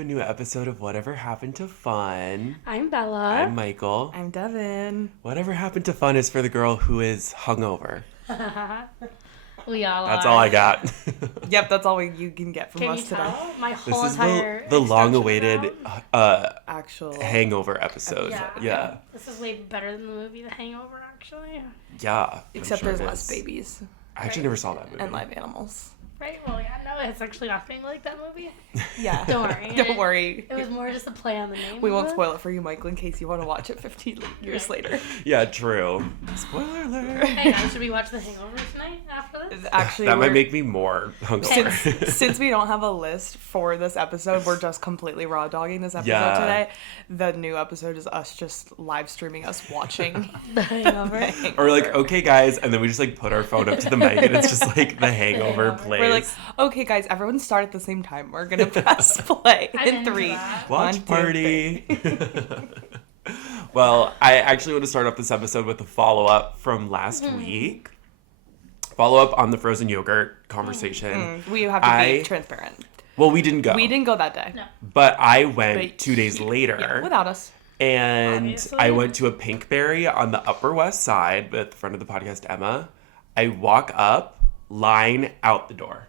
to a new episode of Whatever Happened to Fun. I'm Bella. I'm Michael. I'm Devin. Whatever Happened to Fun is for the girl who is hungover. We all That's are. all I got. Yep, that's all you can get from Can us you today. tell? My This whole is entire the long-awaited Actual hangover episode. Yeah. This is way better than the movie The Hangover, actually. Yeah. Except I'm sure there's it less is. babies I actually never saw that movie. and live animals. Right? Well, yeah, no, it's actually nothing like that movie. Yeah. Don't worry. Don't worry. It was more just a play on the name. We of won't it. spoil it for you, Michael, in case you want to watch it 15 years later. Yeah, true. Spoiler alert. Hey guys, should we watch The Hangover tonight after this? Actually, That might make me more hungover. since we don't have a list for this episode, we're just completely raw dogging this episode Yeah. today. The new episode is us just live streaming us watching The Hangover. Or like, okay, guys, and then we just like put our phone up to the mic and it's just like the hangover plays. We're like, okay, guys, everyone start at the same time. We're gonna press play I'm in into 3. that. Watch 1, 2, party. Well, I actually want to start off this episode with a follow-up from last week. Follow-up on the frozen yogurt conversation. We have to be transparent. Well, we didn't go. We didn't go that day. No. But I went But 2 days later. Yeah, without us. And Obviously. I went to a Pinkberry on the Upper West Side with the friend of the podcast, Emma. I walk up, line out the door.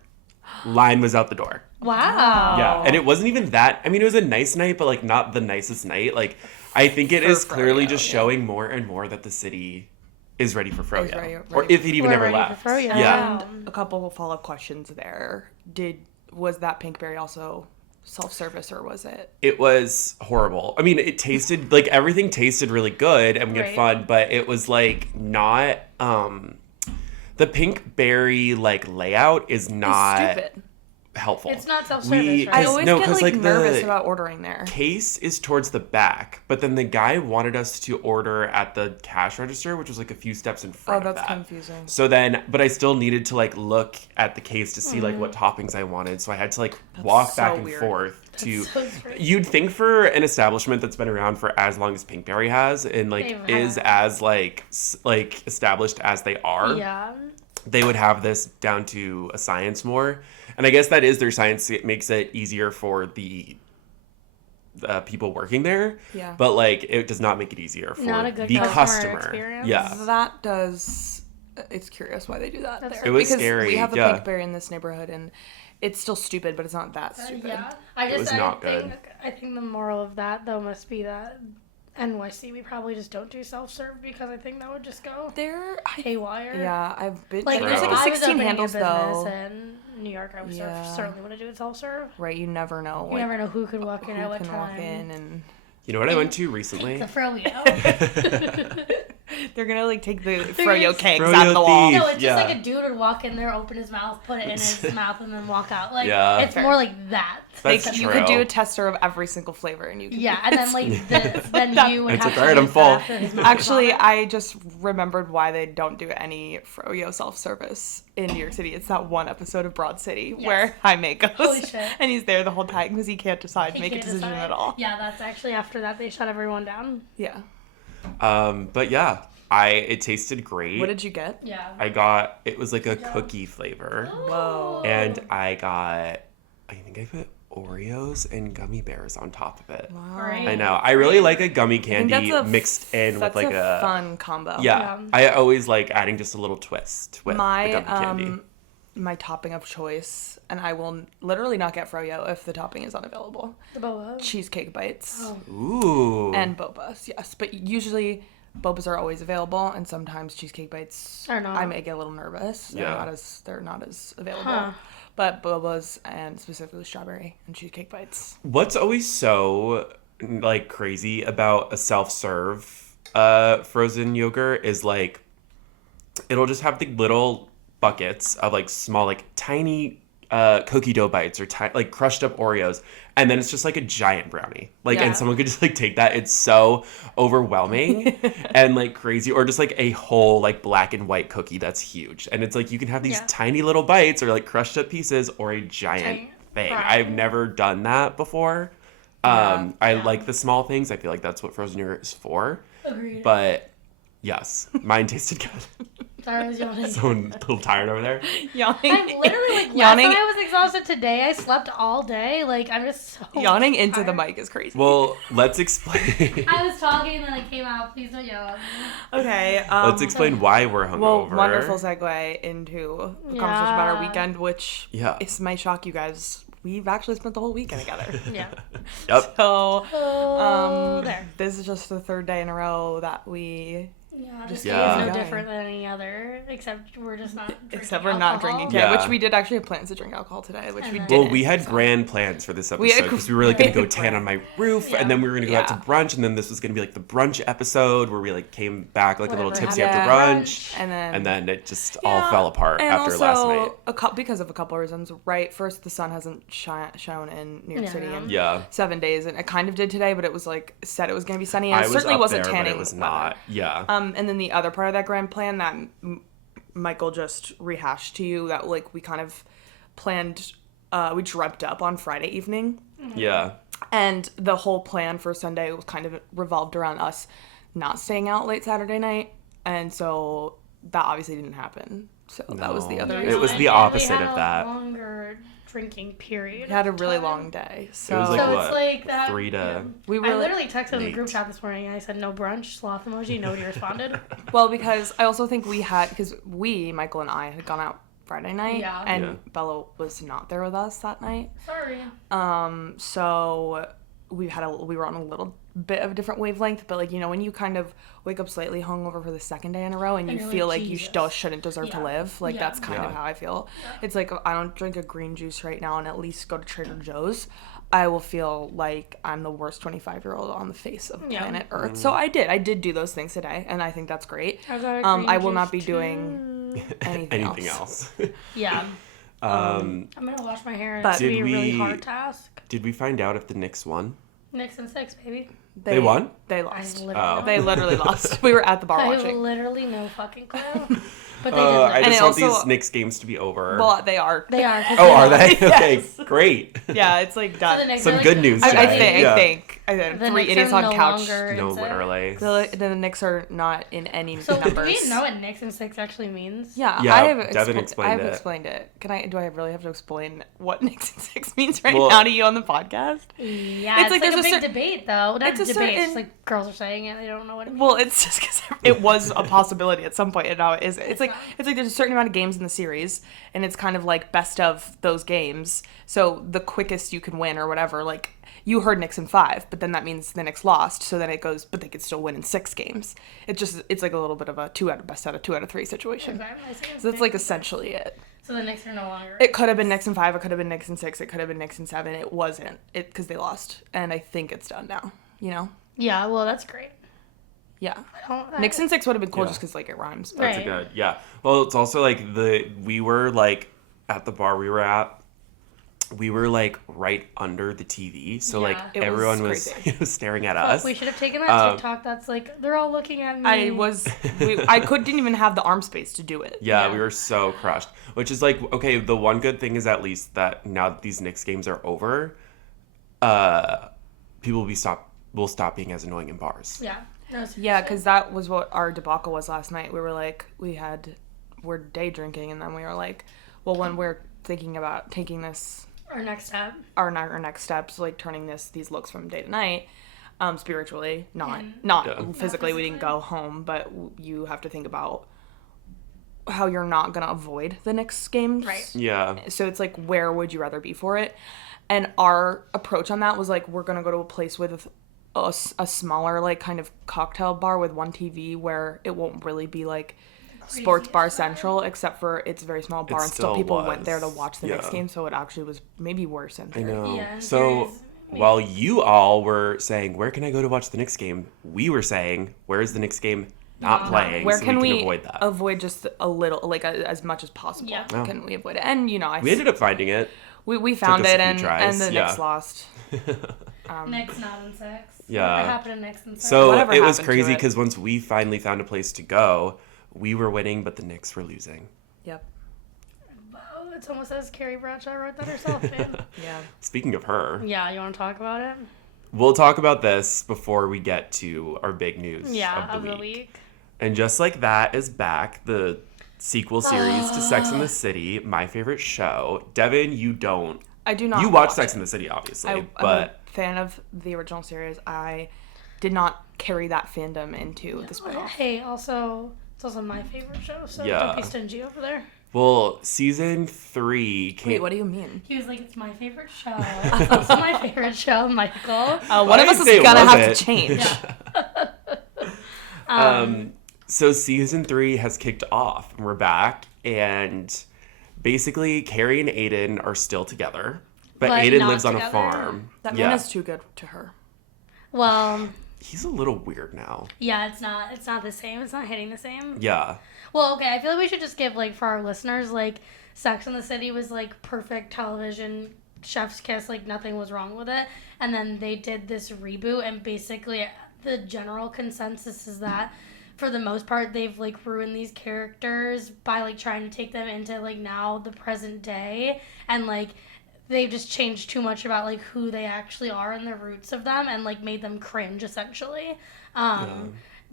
Line was out the door. Wow. Yeah, and it wasn't even that. I mean, it was a nice night, but like not the nicest night. Like, I think it For is clearly Froyo, just yeah. showing more and more that the city is ready for Froyo, ready- or ready. if it even We're ever ready for left. Froyo. Yeah, And a couple of follow-up questions there. Was that Pinkberry also self-service, or was it? it was horrible. I mean, it tasted like everything tasted really good and we had Right. fun, but it was like not. The Pinkberry like layout is not It's stupid. helpful. It's not self-service, right? I 'cause- always no, get 'cause, like like, nervous the about ordering there. case is towards the back, but then the guy wanted us to order at the cash register, which was like a few steps in Oh, front of that's that. confusing. So then, but I still needed to like look at the case to see like what toppings I wanted. So I had to like walk back so and weird. forth to. so strange. You'd think for an establishment that's been around for as long as Pinkberry has and like They've is had- as like established as they are, Yeah. they would have this down to a science more. And I guess that is their science. It makes it easier for the people working there. Yeah. But like, it does not make it easier for Not a good the customer customer. experience. Yeah. That does. It's curious why they do that That's- there. It was because scary, we have a yeah. Pinkberry in this neighborhood, and it's still stupid, but it's not that stupid. Yeah. I It was not good. I think the moral of that though must be that NYC we probably just don't do self-serve because I think that would just go haywire. Yeah, I've been. Like, there's if like I a was 16 opening handles a business though. in New York, I would Yeah. certainly want to do it self-serve. Right, you never know. You never know who could walk in who at what can time. walk in, and You know what I went to recently? The froyo. they're gonna like take the gonna- froyo kegs Froyo out of the wall. thief. No, it's just Yeah. like a dude would walk in there, open his mouth, put it in his mouth, and then walk out. Like Yeah. it's Fair. more like that. That's Like, true. you could do a tester of every single flavor, and you could. Yeah, and then like then you would It's have like, to alright, I'm use that full. after his mouth Actually, vomit. I just remembered why they don't do any froyo self-service in New York City. It's that one episode of Broad City where Jaime goes, Holy shit. and he's there the whole time because he can't decide, He make a can't decision decide. at all. Yeah, that's actually after that they shut everyone down. Yeah. But yeah, it tasted great. What did you get? Yeah. it was like a cookie flavor. Whoa. And I think I put Oreos and gummy bears on top of it. Right. I know. I really like a gummy I think candy that's a mixed in with that's like a fun combo. Yeah. I always like adding just a little twist with the My gummy candy. my topping of choice, and I will literally not get froyo if the topping is unavailable. The boba. Cheesecake bites Oh. Ooh. and bobas, yes, but usually bobas are always available, and sometimes cheesecake bites Are not. I may get a little nervous. Yeah. They're not as available. Huh. But bobas and specifically strawberry and cheesecake bites. What's always so like crazy about a self-serve frozen yogurt is like it'll just have the little buckets of like small like tiny cookie dough bites or like crushed up Oreos, and then it's just like a giant brownie. Like, Yeah. and someone could just like take that. It's so overwhelming and like crazy, or just like a whole like black and white cookie that's huge. And it's like you can have these Yeah. tiny little bites or like crushed up pieces or a giant Giant thing. brownie. I've never done that before. Yeah. I like the small things. I feel like that's what frozen yogurt is for. Agreed. But yes, mine tasted good. Sorry, I was yawning. Someone a little tired over there. Yawning. I'm literally like, last time I was exhausted. Today I slept all day. Like, I'm just so Yawning tired. into the mic is crazy. Well, let's explain. I was talking and then I came out. Please don't yell at me. Okay. Let's explain why we're hungover. Well, wonderful segue into the conversation about our weekend, which it might shock you guys. We've actually spent the whole weekend together. Yeah. Yep. So, this is just the third day in a row that we... Yeah, this day is no different than any other, except we're just not drinking Except we're not drinking today, which we did actually have plans to drink alcohol today, which we didn't. Well, we had grand plans for this episode because we were like going to go tan on my roof, and then we were going to go out to brunch, and then this was going to be like the brunch episode where we like came back like a little tipsy after brunch, and then it just all fell apart after last night. Because of a couple of reasons, right? First, the sun hasn't shown in New York City in 7 days, and it kind of did today, but it was like said it was going to be sunny, and it certainly wasn't tanning. But it was not. Yeah. And then the other part of that grand plan that Michael just rehashed to you, that like we kind of planned, we dreamt up on Friday evening. Yeah. And the whole plan for Sunday was kind of revolved around us not staying out late Saturday night, and so that obviously didn't happen. So that was the other reason. It was the opposite of that. Longer drinking period. We had a really long day. So it was like, it's like that. 3 to... We were I literally texted in the group chat this morning and I said no brunch, sloth emoji, nobody responded. Well, because I also think because Michael and I had gone out Friday night, and Bella was not there with us that night. Sorry. So we were on a little bit of a different wavelength, but like, you know, when you kind of wake up slightly hungover for the second day in a row and you feel like you shouldn't deserve to live, like that's kind of how I feel. It's like, if I don't drink a green juice right now and at least go to Trader Joe's, I will feel like I'm the worst 25-year-old on the face of planet Earth. So I did do those things today, and I think that's great. I will not be doing anything else. Yeah. I'm gonna wash my hair, and it's gonna be a really hard task. Did we find out if the Knicks won? Knicks and 6, baby. They won? They lost. They literally lost. We were at the bar watching. I literally no fucking clue. But they did. I just want these Knicks games to be over. Well, they are. They are. Oh, are they? Yes. Okay, great. Yeah, it's like done. Some good news today. I think. Three idiots on couch. No, literally. The Knicks are not in any numbers. Do we know what Knicks and 6 actually means? Yeah, Devin explained it. I've explained it. Do I really have to explain what Knicks and 6 means now to you on the podcast? Yeah, it's like there's a big debate, though. Not a debate. It's like girls are saying it. They don't know what it means. Well, it's just because it was a possibility at some point, and now it isn't. It's like there's a certain amount of games in the series, and it's kind of like best of those games. So the quickest you can win or whatever, like you heard Knicks in 5, but then that means the Knicks lost. So then it goes, but they could still win in 6 games. It's like a little bit of a best out of 2 out of 3 situation. Exactly. So that's like essentially it. So the Knicks are no longer. It could have been Knicks in 5. It could have been Knicks in 6. It could have been Knicks in 7. It wasn't. Because they lost, and I think it's done now. You know. Yeah. Well, that's great. Yeah. Knicks in 6 would have been cool just because like it rhymes. That's a good. Yeah. Well, it's also like we were like at the bar we were at. We were like right under the TV, so like everyone was staring at us. We should have taken that TikTok. That's like they're all looking at me. I didn't even have the arm space to do it. Yeah, we were so crushed. Which is like, okay, the one good thing is at least that now that these Knicks games are over, people will stop being as annoying in bars. Yeah. Yeah, because that was what our debacle was last night. We were like, we're day drinking, and then we were like, well, when we're thinking about taking this. Our next step. Our next steps, like turning these looks from day to night, spiritually, not physically. We didn't go home, but you have to think about how you're not gonna avoid the Knicks games. Right. Yeah. So it's like, where would you rather be for it? And our approach on that was like, we're gonna go to a place with a smaller like kind of cocktail bar with one TV where it won't really be like sports bar central, except for it's a very small bar, and still people went there to watch the Knicks game, so it actually was maybe worse in theory. I know. Yeah, so while you all were saying, where can I go to watch the Knicks game, we were saying, where's the Knicks game not playing? Where so can we avoid that? Avoid just a little, like as much as possible? Yeah. Can we avoid it? And you know, we ended up finding it. We found it, and the Knicks lost. Knicks not in 6. Yeah. What happened in Knicks in 6? So it was crazy because once we finally found a place to go, we were winning, but the Knicks were losing. Yep. Oh, it's almost as Carrie Bradshaw wrote that herself, man. Yeah. Speaking of her. Yeah, you want to talk about it? We'll talk about this before we get to our big news of the week. And just like that is back, the sequel series to Sex and the City, my favorite show. Devin, you don't. I do not. You watch Sex and the City, obviously, but I'm a fan of the original series. I did not carry that fandom into the spinoff. Hey, also, it's also my favorite show, so Yeah. don't be stingy over there. Well, season 3 came... Wait, what do you mean? He was like, it's my favorite show. It's also my favorite show, Michael. One of us is gonna have to change. So season 3 has kicked off, and we're back, and basically Carrie and Aiden are still together, but Aiden not lives on together. a farm. That man is too good to her. Well, He's a little weird now. yeah, it's not the same. It's not hitting the same. Yeah. Well, okay, I feel like we should just give, like, for our listeners, like, Sex and the City was, like, perfect television, chef's kiss, like, nothing was wrong with it. And then they did this reboot, and basically the general consensus is that, for the most part, they've, like, ruined these characters by, like, trying to take them into, like, now the present day. And, like, they've just changed too much about, like, who they actually are and the roots of them and, like, made them cringe, essentially.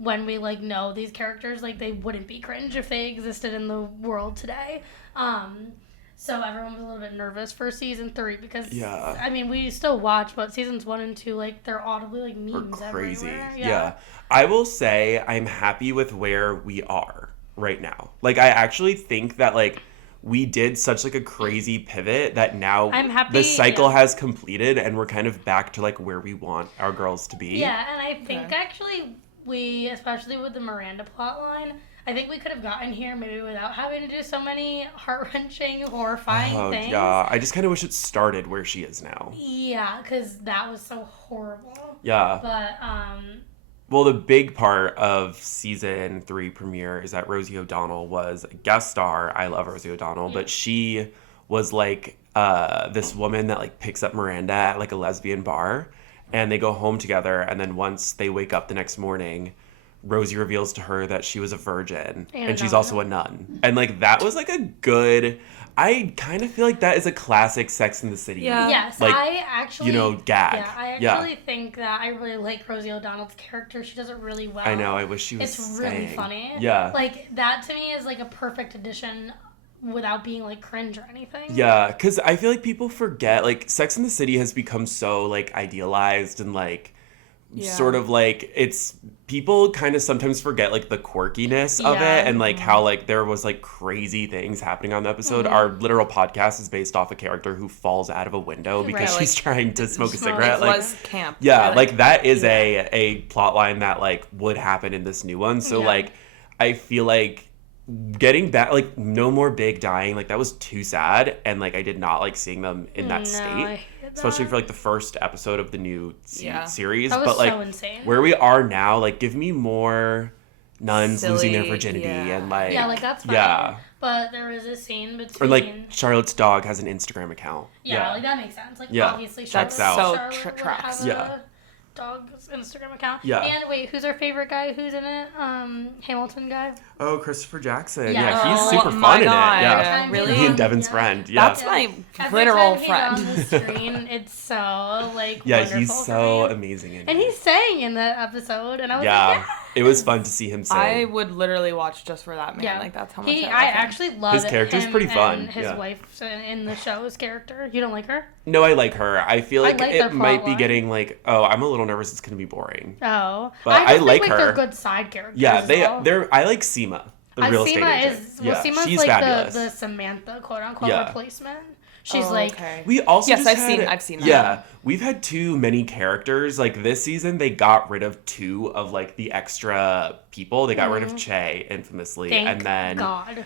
When we, like, know these characters, like, they wouldn't be cringe if they existed in the world today. So everyone was a little bit nervous for season 3 because, I mean, we still watch, but seasons 1 and 2, like, they're audibly, like, memes Crazy. everywhere. Yeah. I will say I'm happy with where we are right now. Like, I actually think that, like, we did such, like, a crazy pivot that now I'm happy, the cycle has completed and we're kind of back to, like, where we want our girls to be. Yeah, and I think actually we, especially with the Miranda plotline, I think we could have gotten here maybe without having to do so many heart-wrenching, horrifying things. Yeah, I just kind of wish it started where she is now. Yeah, because that was so horrible. Yeah. But, well, the big part of season 3 premiere is that Rosie O'Donnell was a guest star. I love Rosie O'Donnell, but she was like this woman that like picks up Miranda at like a lesbian bar, and they go home together. And then once they wake up the next morning, Rosie reveals to her that she was a virgin and she's also a nun. And like that was like a good. I kind of feel like that is a classic Sex and the City. Yeah. Yes, like, I actually... you know, gag. Yeah, I actually think that I really like Rosie O'Donnell's character. She does it really well. I know, I wish she was It's really funny. Yeah. Like, that to me is like a perfect addition without being like cringe or anything. Yeah, because I feel like people forget, like, Sex and the City has become so, like, idealized and, like, sort of, like, it's, people kind of sometimes forget, like, the quirkiness of it and, like, how, like, there was, like, crazy things happening on the episode. Our literal podcast is based off a character who falls out of a window because she's trying to smoke a cigarette. Like, was camp. Yeah, like, that is a plot line that, like, would happen in this new one. So, like, I feel like getting back, like, no more Big dying, like, that was too sad, and, like, I did not like seeing them in that state, especially for, like, the first episode of the new series. That was but, like, so insane. where we are now, like, give me more nuns losing their virginity and, like... Yeah, like, that's fine. But there was a scene between... Or, like, Charlotte's dog has an Instagram account. Yeah, like, that makes sense. Like, obviously, Checks out. Charlotte tracks. would have a dog's Instagram account. Yeah. And wait, who's our favorite guy who's in it? Hamilton guy? Oh, Christopher Jackson. Yeah. Yeah, he's Oh super my fun God. in it. Yeah. Really? He and Devin's friend. Yeah. That's my Every literal time friend. He's on the screen, it's so, like, Yeah, wonderful he's for so me. amazing in it. And he sang in that episode, and I was like, Yeah. yes! It was fun to see him sing. I would literally watch just for that man. Yeah. Like, that's how much I I love him. actually love His character's him pretty fun, and his yeah. wife in the show's character. You don't like her? No, I like her. I feel like, like their it might be plotline. getting like, oh, I'm a little nervous it's going to be boring. Oh. But I just like think, her. They're good side characters. Yeah, as well. they're I like Seema, the real estate agent. Seema's she's like fabulous. the Samantha quote unquote replacement. She's okay. We also Yes, just I've seen that. Yeah, we've had too many characters. Like this season, they got rid of 2 of like the extra people. They got rid of Che infamously, Thank and then God.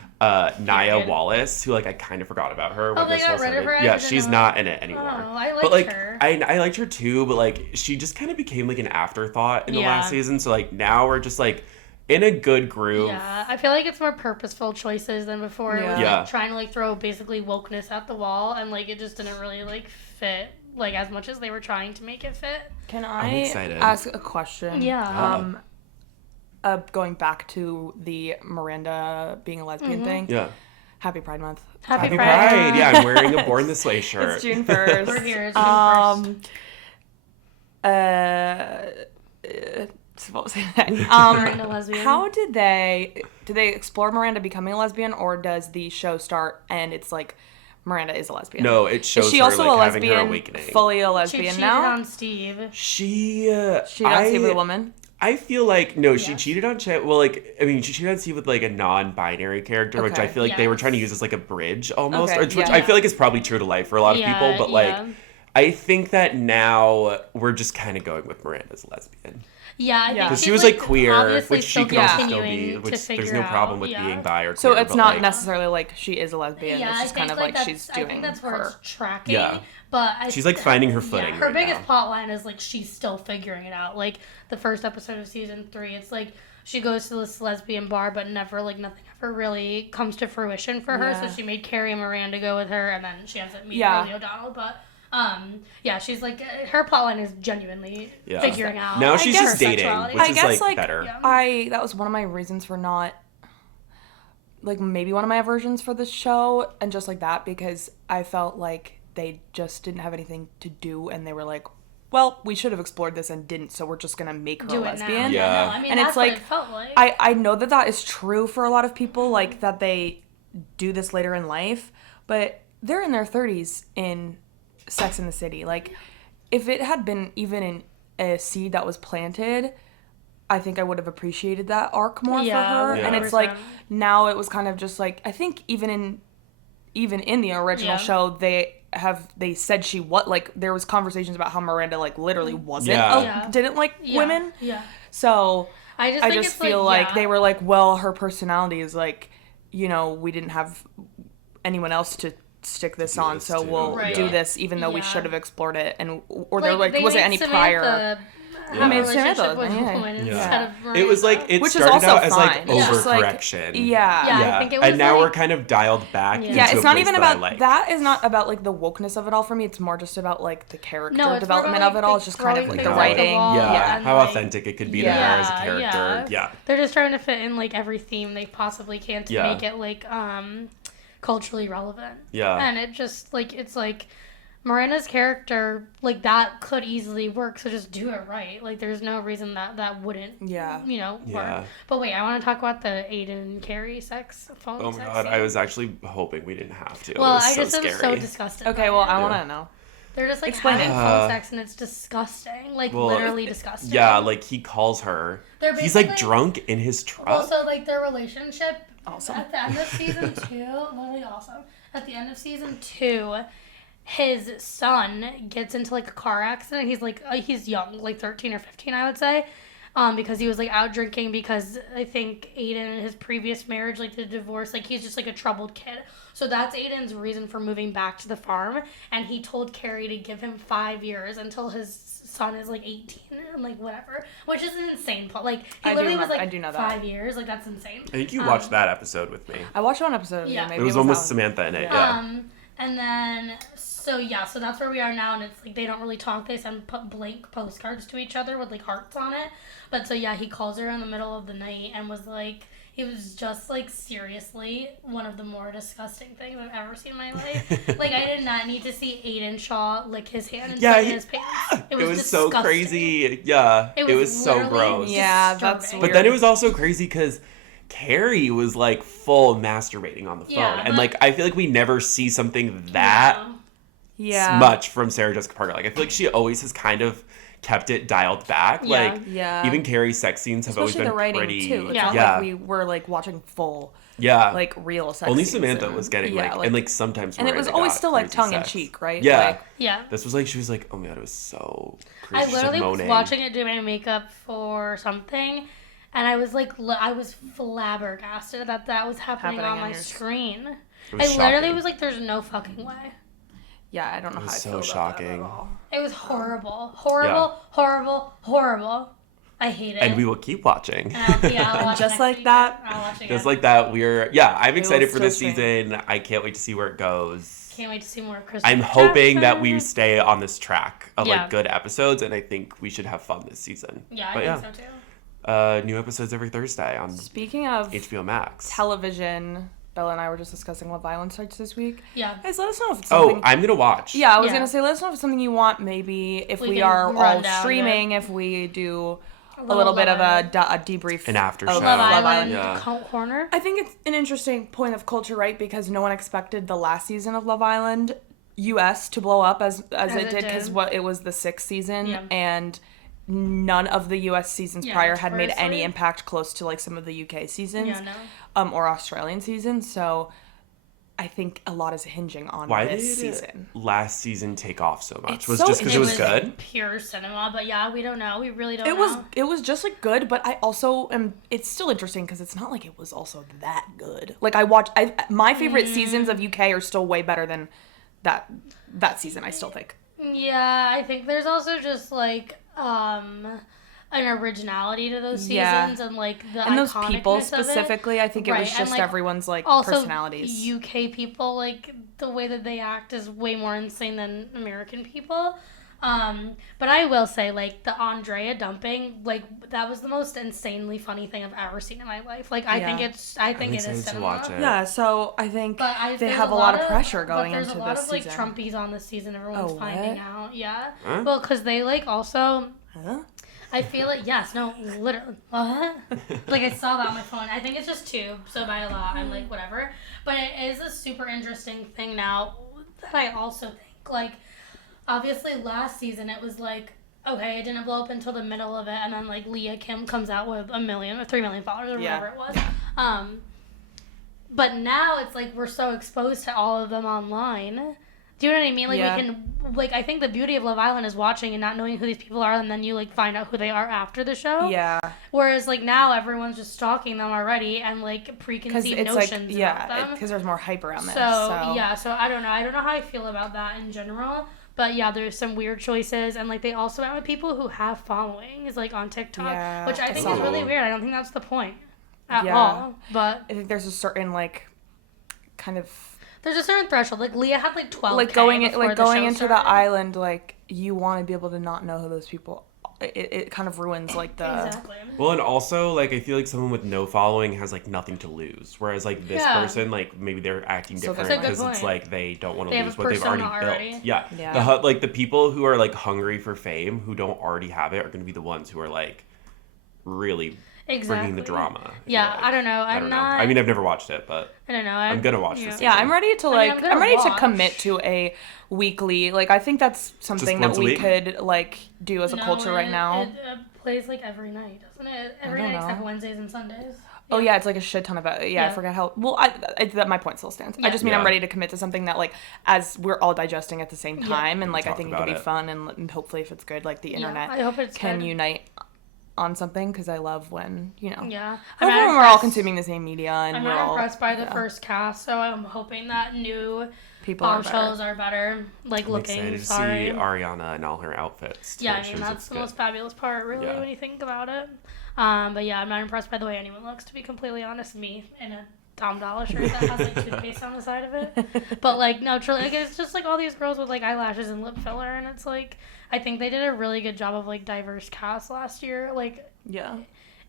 Nia Wallace, who like I kind of forgot about her. Oh, they got rid of her? I Yeah, didn't she's know. not in it anymore. Oh, I liked but like her. I liked her too, but like she just kind of became like an afterthought in the last season. So like now we're just like in a good groove. Yeah, I feel like it's more purposeful choices than before. It was Yeah. like trying to like throw basically wokeness at the wall, and like it just didn't really like fit like as much as they were trying to make it fit. Can I'm I excited. ask a question? Yeah. Going back to the Miranda being a lesbian thing. Yeah. Happy Pride Month. Happy Pride. Yeah, I'm wearing a Born This Way shirt. It's June 1st. We're here. It's June 1st. what was I saying? Miranda lesbian. How did they explore Miranda becoming a lesbian, or does the show start and it's like Miranda is a lesbian? No, it shows is she her also like a having her lesbian, awakening. fully a She lesbian cheated now? on Steve. She don't see with a woman. I feel like no, she Yes. cheated on Chet. Well, like I mean, she cheated on Steve with like a non-binary character, which Okay. I feel like they were Yes. trying to use as like a bridge almost, Okay, which yeah. I feel like is probably true to life for a lot of Yeah, people. But like, yeah. I think that now we're just kind of going with Miranda as a lesbian. Yeah, I think Because She she's, was like queer, obviously which she still could also still continuing be. to Which there's figure no problem with out, being bi or So queer, it's but, not like, necessarily like she is a lesbian. Yeah, it's I just think kind of like like she's I doing think that's where her. it's tracking. Yeah. But She's, like, finding her footing her right biggest now. plot line is like she's still figuring it out. Like the first episode of season 3, it's like she goes to this lesbian bar, but never like nothing ever really comes to fruition for her. Yeah. So she made Carrie and Miranda go with her, and then she ends up meeting Yeah. Lily O'Donnell. But yeah, she's like her plot line is genuinely Yeah. figuring out. Now she's guess- just dating, sexuality. which I is guess like better. Yeah. That was one of my reasons for not, like, maybe one of my aversions for this show and just like that, because I felt like they just didn't have anything to do and they were like, well, we should have explored this and didn't, so we're just gonna make her do a it now. lesbian. Yeah. No, I mean, And that's it's what like, it felt like. I know that is true for a lot of people, like that they do this later in life, but they're in their 30s in Sex and the City. Like, if it had been even in a seed that was planted, I think I would have appreciated that arc more Yeah, for her. Yeah. And it's like 100%. now it was kind of just like, I think even in the original Yeah. show they said she what like there was conversations about how Miranda like literally wasn't Yeah. Yeah. didn't like Yeah, women. Yeah. So I I think just it's feel like yeah. they were like, well, her personality is like, you know, we didn't have anyone else to stick this on, this so too. we'll Right. do this, even though we Yeah. should have explored it, and or there like they wasn't made any Samantha prior. have Made a relationship Samantha, with yeah. a woman Yeah. instead of It was like Miranda. it Which is started also out as like fine. It's just, like, overcorrection. Yeah. Yeah, I think it and was now like- we're kind of dialed back. Yeah. into Yeah, a it's not place even that I about like. that. Is not about like the wokeness of it all for me. It's more just about like the character No, it's more development about, of it like, all. the It's just kind of throwing like the things at the writing. wall. Yeah, and, how like- authentic it could be to Yeah. her as a character. Yeah. They're just trying to fit in like every theme they possibly can to Yeah. make it like culturally relevant. Yeah. And it just like it's like Miranda's character, like that could easily work, so just do it right. Like there's no reason that wouldn't Yeah. you know, work. Yeah. But wait, I want to talk about the Aiden and Carrie phone Oh my sex god, scene. I was actually hoping we didn't have to. Well, it was I so just scary. was so disgusted. Okay, by well, it. I Yeah. want to know. They're just like Explain having it. phone sex and it's disgusting. Like Well, literally disgusting. Yeah, like he calls her. They're He's like basically- drunk in his truck. Also, like their relationship Awesome. at the end of season 2, literally awesome. At the end of season 2, his son gets into like a car accident. He's like he's young, like 13 or 15, I would say. Because he was like out drinking because I think Aiden in his previous marriage, like the divorce, like he's just like a troubled kid. So that's Aiden's reason for moving back to the farm. And he told Carrie to give him 5 years until his son is like 18 and like whatever, which is an insane plot. Like he I do literally was remember- like I do know that. 5 years, like that's insane. I think you watched that episode with me. I watched one episode of Yeah. it. Maybe It was one with that one. Samantha in it. Yeah. Yeah. And then so that's where we are now, and it's like they don't really talk. They send blank postcards to each other with like hearts on it. But so yeah, he calls her in the middle of the night and was like, it was just like seriously one of the more disgusting things I've ever seen in my life. Like I did not need to see Aiden Shaw lick his hand and Yeah, put in he- his pants. It was disgusting. so crazy. Yeah. It It was was so literally gross. Yeah, that's disturbing. But then it was also crazy because Carrie was like full masturbating on the phone. Yeah, And but- like I feel like we never see something that Yeah. much from Sarah Jessica Parker. Like I feel like she always has kind of kept it dialed back. Yeah. Like Yeah. even Carrie's sex scenes have Especially always the been writing pretty too. It's Yeah. not yeah. like we were like watching full yeah. like real sex only scenes Samantha and- was getting yeah, like and like sometimes and it was Miranda always got still like crazy tongue in sex. cheek, right? Yeah. Like, Yeah. This was like she was like, oh my god, it was so I crazy. She's, like, literally was moaning. watching it do my makeup for something, and I was like, I was flabbergasted that was happening on my yours. screen. It was I literally shocking. was like, there's no fucking way. yeah, I don't know It was how I so feel about shocking. that at all. It was horrible. I hate it. And we will keep watching. I'll watch just next like week. that- I'll watch again. Just like that, I'm excited was for so this strange. season. I can't wait to see where it goes. Can't wait to see more of Chris. I'm hoping that we Jackson. stay on this track of Yeah. like good episodes, and I think we should have fun this season. Yeah, I But think so too. new episodes every Thursday on Speaking of HBO Max. television, Bella and I were just discussing Love Island starts this week. Yeah. Guys, let us know if it's something. Oh, I'm gonna watch. Yeah, I was Yeah. gonna say, let us know if it's something you want. Maybe if We we can are run all down streaming, if we do a little bit of a debrief. An after show. Of Love Love Island Island. corner. I think it's an interesting point of culture, right? Because no one expected the last season of Love Island US to blow up as it did, because it was the 6th season, and none of the US seasons prior had made any impact close to like some of the UK seasons, or Australian seasons. So I think a lot is hinging on this season. Last season take off so much? It's Was so just because it was good? Pure cinema, but we don't know. We really don't It know. It was just like good, but I also am. It's still interesting because it's not like it was also that good. Like my favorite seasons of UK are still way better than that season. I still think. Yeah, I think there's also just like an originality to those seasons and like the and those iconicness people of specifically. I think it was just everyone's like also personalities. UK people, like the way that they act is way more insane than American people. But I will say, like, the Andrea dumping, like, that was the most insanely funny thing I've ever seen in my life. Like, I think it is cinema. Watch it. Yeah, so I think they have a lot of pressure going into this season. There's a lot of, like, Trumpies on this season. Everyone's finding out. Yeah. Huh? Well, because they, like, also... Huh? I feel it. Yes. No. Literally. Like, I saw that on my phone. I think it's just 2, so by a lot, I'm like, whatever. But it is a super interesting thing now that I also think, like... Obviously, last season, it was like, okay, it didn't blow up until the middle of it, and then, like, Leah Kim comes out with 1 million or 3 million followers or whatever it was. But now it's like we're so exposed to all of them online. Do you know what I mean? Like, we can, like, I think the beauty of Love Island is watching and not knowing who these people are, and then you, like, find out who they are after the show. Yeah. Whereas, like, now everyone's just stalking them already and, like, preconceived notions about them. Because there's more hype around this. So I don't know. I don't know how I feel about that in general. But yeah, there's some weird choices, and like they also went with people who have followings, like on TikTok, which I think is really weird. I don't think that's the point at all. But I think there's a certain like kind of there's a certain threshold. Like Leah had like 12. Like going into the island, like you want to be able to not know who those people. It kind of ruins like the Well, and also like I feel like someone with no following has like nothing to lose, whereas like this person, like maybe they're acting different because it's like they don't want to lose what they've already built. Yeah. Like the people who are like hungry for fame who don't already have it are going to be the ones who are like really bringing the drama. Yeah, I don't know. I'm not. I mean, I've never watched it, but I don't know. I'm gonna watch this. Yeah, I'm ready to like. I'm ready to commit to a weekly. Like, I think that's something that we could like do as a culture right now. It plays like every night, doesn't it? Every night except Wednesdays and Sundays. Oh yeah, it's like a shit ton of it. I forget how. Well, that my point still stands. I just mean I'm ready to commit to something that like as we're all digesting at the same time, and like I think it could be fun, and hopefully if it's good, like the internet can unite on something, because I love when, you know, when we're all consuming the same media, and I'm we're not all impressed by the first cast, so I'm hoping that new bombshells are better. Like, looking, excited to see Ariana and all her outfits too. Yeah, I mean, that's the most fabulous part, really, when you think about it. But yeah, I'm not impressed by the way anyone looks, to be completely honest. Me in a Tom Dollar shirt that has like toothpaste on the side of it. But like, no, truly, like, it's just like all these girls with like eyelashes and lip filler, and it's like, I think they did a really good job of like diverse cast last year. Like,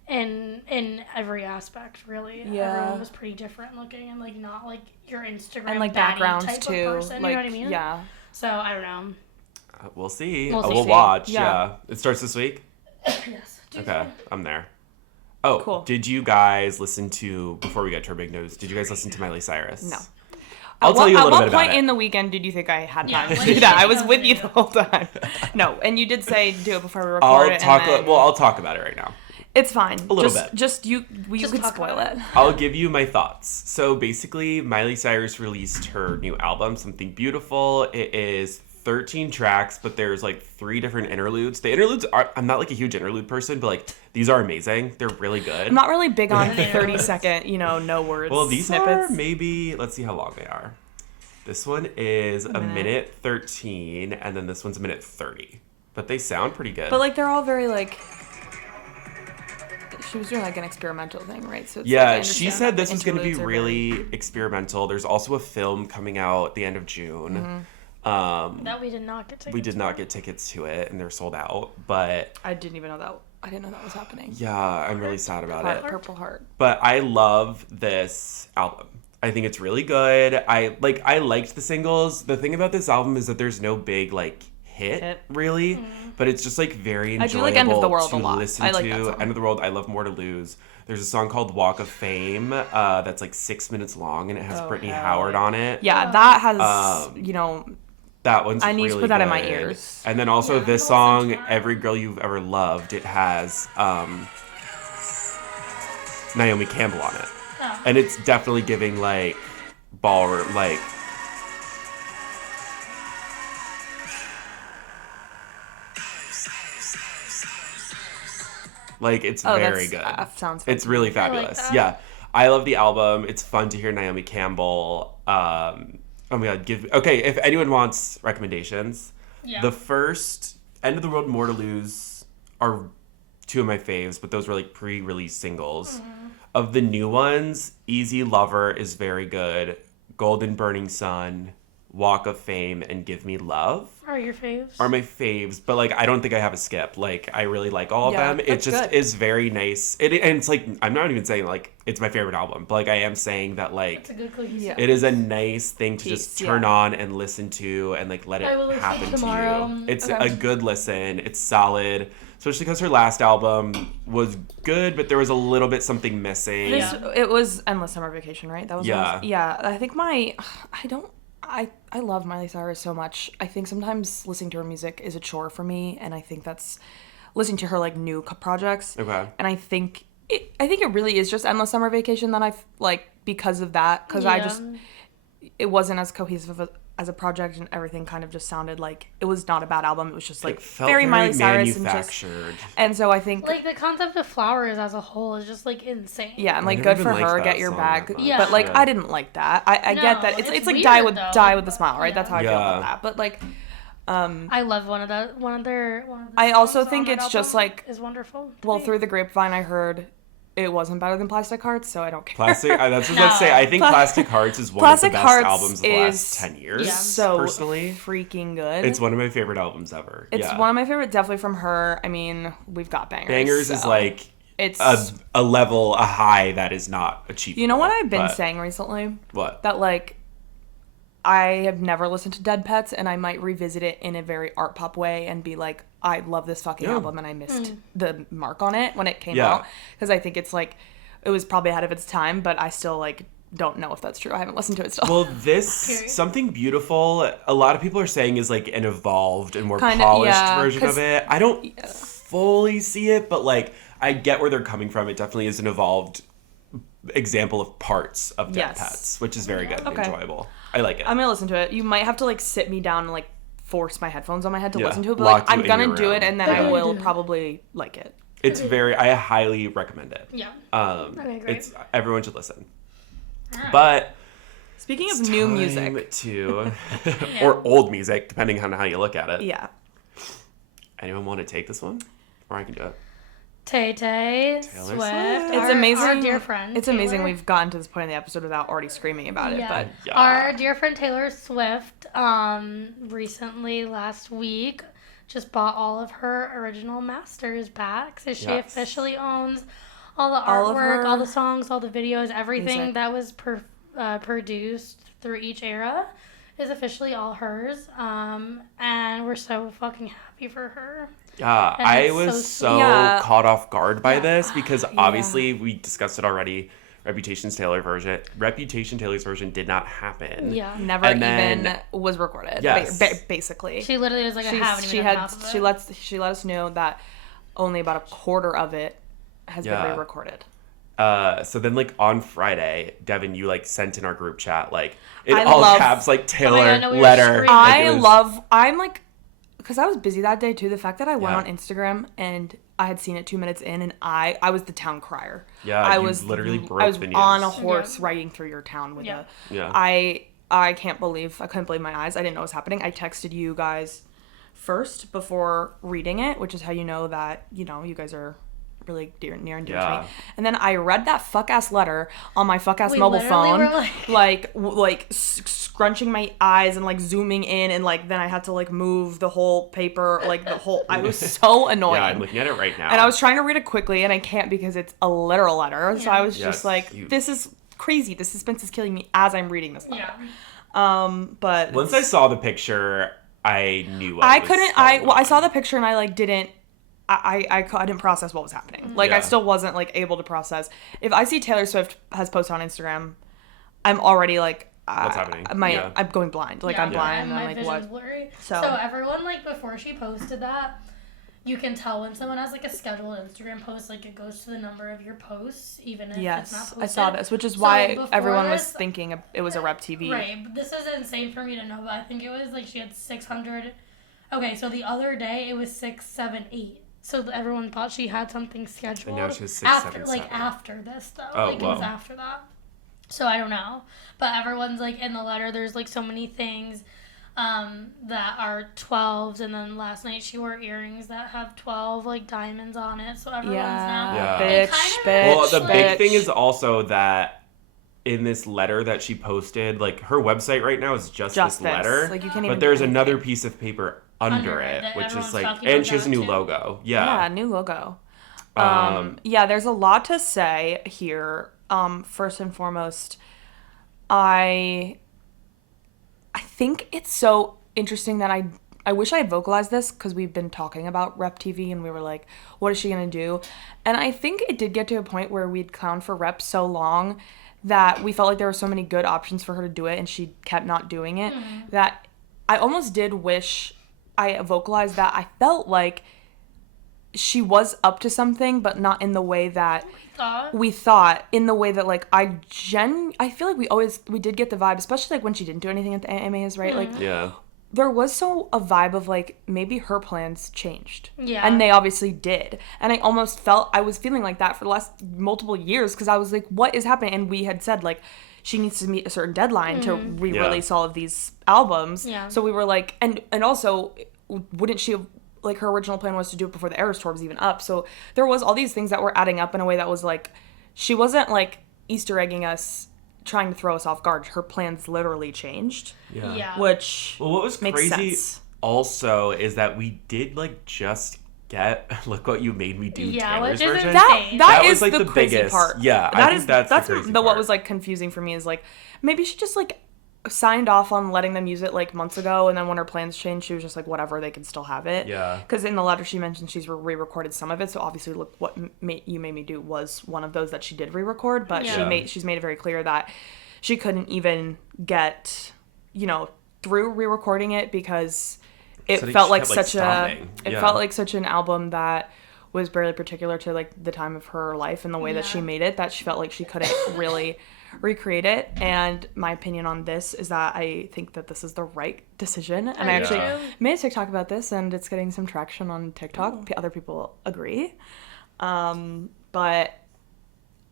in every aspect, really. Everyone was pretty different looking, and like not like your Instagram and like backgrounds type too. Of person, like, you know what I mean? Yeah. So I don't know. We'll see. We'll watch. Yeah. It starts this week. Yes. Okay, I'm there. Oh, cool. Did you guys listen to, before we get to our big news, did you guys listen to Miley Cyrus? No. I'll tell you a little bit about it. At what point in the weekend did you think I had time to do that? I was with you the whole time. No, and you did say do it before we record it. I'll talk about it right now. It's fine. A little bit. You could spoil it. I'll give you my thoughts. So basically, Miley Cyrus released her new album, Something Beautiful. It is 13 tracks, but there's like 3 different interludes. The interludes I'm not like a huge interlude person, but like these are amazing. They're really good. I'm not really big on 30-second, no words. Well, these snippets. are maybe, let's see how long they are. This one is a minute 13, and then this one's a minute 30. But they sound pretty good. But like they're all very like, she was doing like an experimental thing, right? So it's like, she said this was going to be really experimental. There's also a film coming out at the end of June. Mm-hmm. That we did not get tickets. We did not get tickets to it, and they're sold out. But I didn't know that was happening. Yeah, I'm really sad about it. Purple Heart. But I love this album. I think it's really good. I liked the singles. The thing about this album is that there's no big like hit really, but it's just like very enjoyable. I do like End of the World to a lot. listen I like to. that song. End of the World, I love More to Lose. There's a song called Walk of Fame that's like 6 minutes long, and it has Brittany Howard on it. Yeah, that has, you know... That one's I need to really put that in my good. ears. And then also Yeah, this I'll song, listen to that. Every Girl You've Ever Loved, it has Naomi Campbell on it. Oh. And it's definitely giving like ballroom, like... Like, it's very good. Sounds It's really fabulous. that. Yeah. I love the album. It's fun to hear Naomi Campbell. Oh my god, okay, if anyone wants recommendations, Yeah. the first End of the World, More to Lose are two of my faves, but those were like pre-release singles. Of the new ones, Easy Lover is very good. Golden Burning Sun, Walk of Fame, and Give Me Love Are your faves? are my faves, but like I don't think I have a skip. Like I really like all of them. It that's just good. is very nice. And it's like I'm not even saying like it's my favorite album, but like I am saying that like It's a good cohesive. Yeah. it is a nice thing to just Piece, turn yeah. on and listen to and like let it I will listen happen tomorrow. to you. It's Okay. a good listen. It's solid. Especially because her last album was good, but there was a little bit something missing. It was Endless Summer Vacation, right? That was Yeah. Yeah, I think I love Miley Cyrus so much. I think sometimes listening to her music is a chore for me, and I think that's listening to her like new projects. Okay. And I think it really is just Endless Summer Vacation that I like because of that, because it wasn't as cohesive as a project, and everything kind of just sounded like it was not a bad album. It was just like It felt very Miley Cyrus manufactured. and so I think Like the concept of flowers as a whole is just like insane. yeah, and like never good even for liked her, that get your song bag. that much. Yeah. But like Yeah. I didn't like that. I get that it's it's like weird, die though. with a smile, right? Yeah. That's how I feel Yeah. about that. But like I love one of the I also songs think on that it's just, album like- is wonderful. to well, me. through the grapevine I heard it wasn't better than Plastic Hearts, so I don't care. That's what I was about to say. I think Pla- Plastic Hearts is one Plastic of the best Hearts albums of the last is 10 years. Yeah. So personally, freaking good. it's one of my favorite albums ever. It's yeah. one of my favorite, definitely from her. I mean, we've got bangers. Bangers is so like it's a level, a high that is not achievable. you know what I've been but- saying recently? What? That like I have never listened to Dead Pets, and I might revisit it in a very art pop way and be like, I love this fucking Yeah. album, and I missed the mark on it when it came Yeah. out, because I think it's like it was probably ahead of its time, but I still like don't know if that's true. I haven't listened to it still. Well, this Period. Something Beautiful, a lot of people are saying is like an evolved and more Kinda, polished yeah, version 'cause- of it. I don't fully see it, but like I get where they're coming from. It definitely is an evolved example of parts of Dead Yes. Pets, which is very good and Okay. enjoyable. I like it. I'm gonna listen to it. You might have to like sit me down and like force my headphones on my head to Yeah, listen to it, but lock like you I'm in gonna your do room. it, and then Okay. I will probably like it. It's I highly recommend it. Yeah. Okay, great. Everyone should listen. Alright. But Speaking of it's new time music, to or old music, depending on how you look at it. yeah. Anyone want to take this one, or I can do it. Tay Tay, Taylor Swift. Swift. It's our, amazing. Our dear friend. It's amazing Taylor. we've gotten to this point in the episode without already screaming about it. But Yeah. Our dear friend Taylor Swift, recently last week, just bought all of her original masters back. So she Yes. officially owns all the All of artwork, her all the songs, all the videos, everything music. that was produced through each era is officially all hers. And we're so fucking happy for her. Yeah, And I it's was so so sweet. Yeah. caught off guard by Yeah. this because obviously we discussed it already. Reputation Taylor's version did not happen. Yeah. never And even then- was recorded. Yes. basically, She literally was like, I haven't even done half of it. she let us know that only about a quarter of it has Yeah. been re-recorded. So then like on Friday, Devin, you like sent in our group chat like in I all love- caps like Taylor no, we were letter. screaming. Like, it was- I'm like, because I was busy that day too. The fact that I went Yeah. on Instagram and I had seen it 2 minutes in, and I was the town crier. Yeah, I you was literally broke I was the news. on a horse riding through your town with Yeah. Yeah. I couldn't believe my eyes. I didn't know what was happening. I texted you guys first before reading it, which is how you know that you guys are really near and dear to Yeah. me. And then I read that fuck ass letter on my fuck ass We mobile literally phone, were like scrunching my eyes and like zooming in, and like then I had to like move the whole paper, like the whole. I was so annoying. Yeah, I'm looking at it right now. And I was trying to read it quickly, and I can't because it's a literal letter. So Yeah. I was Yeah, just it's like, huge. this is crazy. The suspense is killing me as I'm reading this letter. Yeah. But Once I saw the picture, I knew I couldn't. I saw the picture and I like didn't. I didn't process what was happening. Like I still wasn't like able to process. If I see Taylor Swift has posted on Instagram, I'm already like, what's happening? I'm going blind. Like I'm blind. And I'm my like, vision's what? blurry. So everyone like before she posted that, you can tell when someone has like a scheduled Instagram post, like it goes to the number of your posts, even if it's not posted. I saw this, which is why everyone was this, thinking it was a Rep TV. Right, but this is insane for me to know, but I think it was like she had 600. Okay, so the other day it was 678. So everyone thought she had something scheduled. And now she's 677. After this though. Oh, it was after that. So I don't know. But everyone's like in the letter there's like so many things that are 12s, and then last night she wore earrings that have 12 like diamonds on it. So everyone's now bitch. Well, the big thing is also that in this letter that she posted, like her website right now is just this letter. Like you can't even but there's another piece of paper under it, which is like, and she has a new logo. Yeah, new logo. There's a lot to say here. First and foremost, I think it's so interesting that I wish I had vocalized this, because we've been talking about Rep TV and we were like, what is she gonna do? And I think it did get to a point where we'd clowned for Rep so long that we felt like there were so many good options for her to do it and she kept not doing it, that I almost did wish I vocalized that I felt like she was up to something, but not in the way that we thought, in the way that like I feel like we did get the vibe, especially like when she didn't do anything at the AMAs, right? Like there was a vibe of like maybe her plans changed. Yeah. And they obviously did. And I was feeling like that for the last multiple years, because I was like, what is happening? And we had said like she needs to meet a certain deadline to re-release all of these albums. Yeah. So we were like, and also, wouldn't she have, like her original plan was to do it before the Eras Tour was even up. So there was all these things that were adding up in a way that was like, she wasn't like Easter egging us, trying to throw us off guard. Her plans literally changed. Yeah. Which what was makes crazy sense. Also is that we did like just get Look What You Made Me Do Taylor's which is version. That was is like the crazy biggest part. Yeah, I think that's the crazy part. What was like confusing for me is like, maybe she just like signed off on letting them use it like months ago, and then when her plans changed, she was just like, whatever, they can still have it. Yeah. Because in the letter she mentioned she's re-recorded some of it, so obviously Look What You Made Me Do was one of those that she did re-record, but she's made it very clear that she couldn't even get, through re-recording it because it felt like such an album that was barely particular to like the time of her life and the way that she made it, that she felt like she couldn't really recreate it. And my opinion on this is that I think that this is the right decision, and I actually made a TikTok about this and it's getting some traction on TikTok. Other people agree, but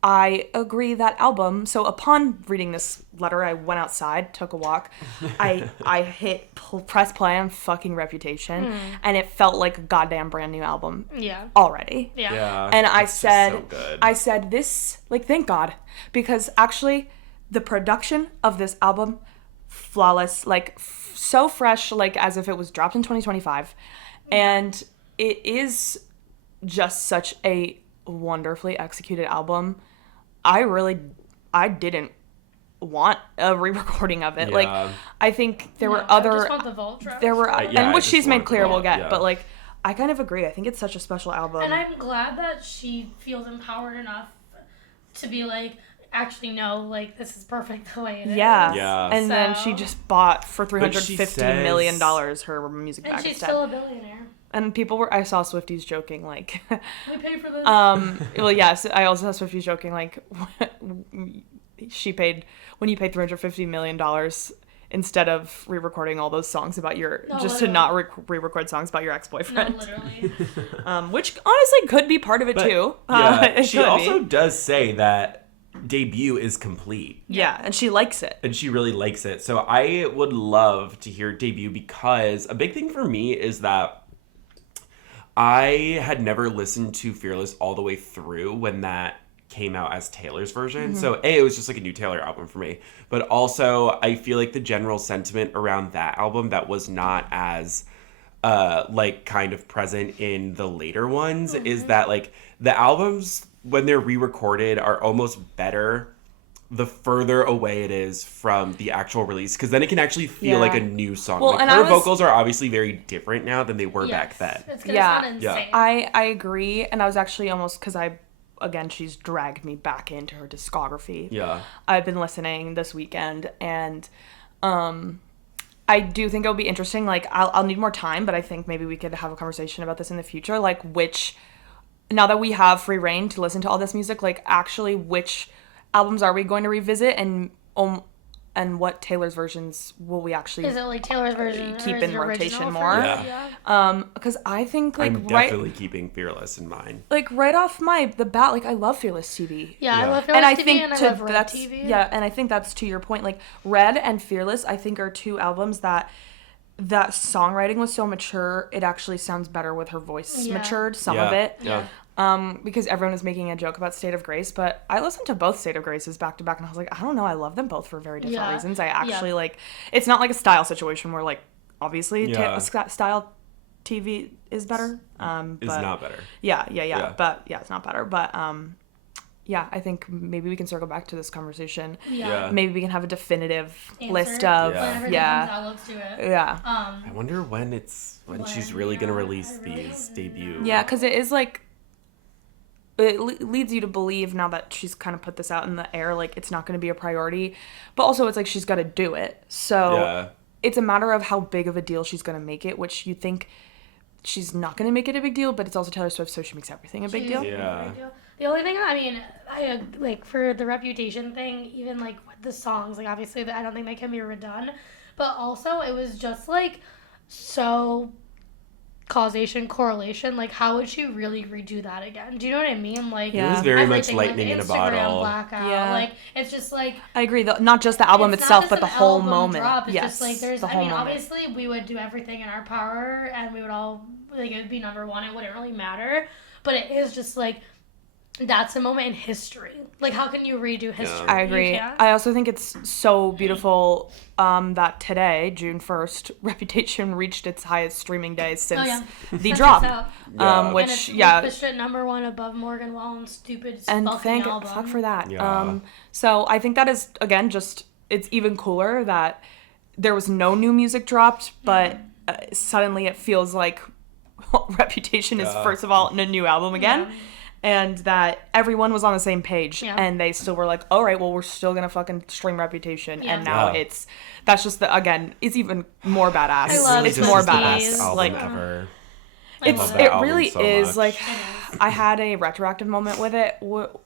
I agree that album. So upon reading this letter, I went outside, took a walk. I hit press play on fucking Reputation, and it felt like a goddamn brand new album. Yeah. Already. Yeah. And I said this, like, thank God, because actually the production of this album, flawless, like so fresh, like as if it was dropped in 2025, and it is just such a wonderfully executed album. I didn't want a re-recording of it. Yeah. Like, I think there were other... I just want the vault tracks. There were... and which she's made clear we'll get. Yeah. But, like, I kind of agree. I think it's such a special album. And I'm glad that she feels empowered enough to be like, actually, no, like, this is perfect the way it is. Yeah. And then she just bought for $350 million her music back. And she's still a billionaire. And I saw Swifties joking, like... we pay for this. Well, yes, I also saw Swifties joking, like, when you paid $350 million instead of re-recording all those songs about to not re-record songs about your ex-boyfriend. No, literally. Which, honestly, could be part of it, too. Yeah, she also does say that Debut is complete. Yeah, and she likes it. And she really likes it. So I would love to hear Debut, because a big thing for me is that I had never listened to Fearless all the way through when that came out as Taylor's version. Mm-hmm. So it was just like a new Taylor album for me. But also, I feel like the general sentiment around that album that was not as like kind of present in the later ones is that like the albums, when they're re-recorded, are almost better the further away it is from the actual release, because then it can actually feel like a new song. Well, like and her vocals are obviously very different now than they were back then. It's gonna sound insane. I agree, and I was actually almost, because she's dragged me back into her discography. Yeah. I've been listening this weekend, and I do think it'll be interesting. Like, I'll need more time, but I think maybe we could have a conversation about this in the future. Like, now that we have free reign to listen to all this music, like, actually, which albums are we going to revisit, and what Taylor's versions will we actually... Is it, like, Taylor's version keep in rotation more? Yeah. Because I think, like, I'm definitely keeping Fearless in mind. Like, right off the bat, like, I love Fearless TV. Yeah, I love Fearless TV, and I love Red TV. Yeah, and I think that's to your point. Like, Red and Fearless, I think, are two albums that songwriting was so mature, it actually sounds better with her voice matured, some of it. Yeah. Because everyone was making a joke about State of Grace, but I listened to both State of Graces back to back, and I was like, I don't know, I love them both for very different reasons. I actually, like, it's not like a style situation where, like, obviously style TV is better. Is not better. Yeah. But, it's not better. But, I think maybe we can circle back to this conversation. Yeah. Maybe we can have a definitive list of... let's do it. Yeah. I wonder when she's really going to release these debut. Yeah, because it is, like... It leads you to believe, now that she's kind of put this out in the air, like, it's not going to be a priority. But also, it's like she's got to do it. So it's a matter of how big of a deal she's going to make it, which you think she's not going to make it a big deal, but it's also Taylor Swift, so she makes everything a big deal. Yeah. The only thing, I like, for the Reputation thing, even, like, with the songs, like, obviously, I don't think that can be redone. But also, it was just, like, so... causation, correlation, like, how would she really redo that again? Do you know what I mean? Like, it was very much lightning in a bottle. Blackout. Yeah, like, it's just like, I agree. Not just the album itself, but the whole moment. It's just like, there's, obviously, we would do everything in our power, and we would all, like, it would be number one. It wouldn't really matter, but it is just like, that's a moment in history. Like, how can you redo history? I agree. I also think it's so beautiful that today, June 1st, Reputation reached its highest streaming day since the drop. Which, and pushed it number one above Morgan Wallen's stupid fucking album. Fuck for that. So I think that is, again, just, it's even cooler that there was no new music dropped, but suddenly it feels like Reputation is, first of all, in a new album again. Yeah. And that everyone was on the same page, and they still were like, all right, well, we're still gonna fucking stream Reputation, and now that's just it's even more badass. It's more badass. Like, ever. It really is. Like, I had a retroactive moment with it,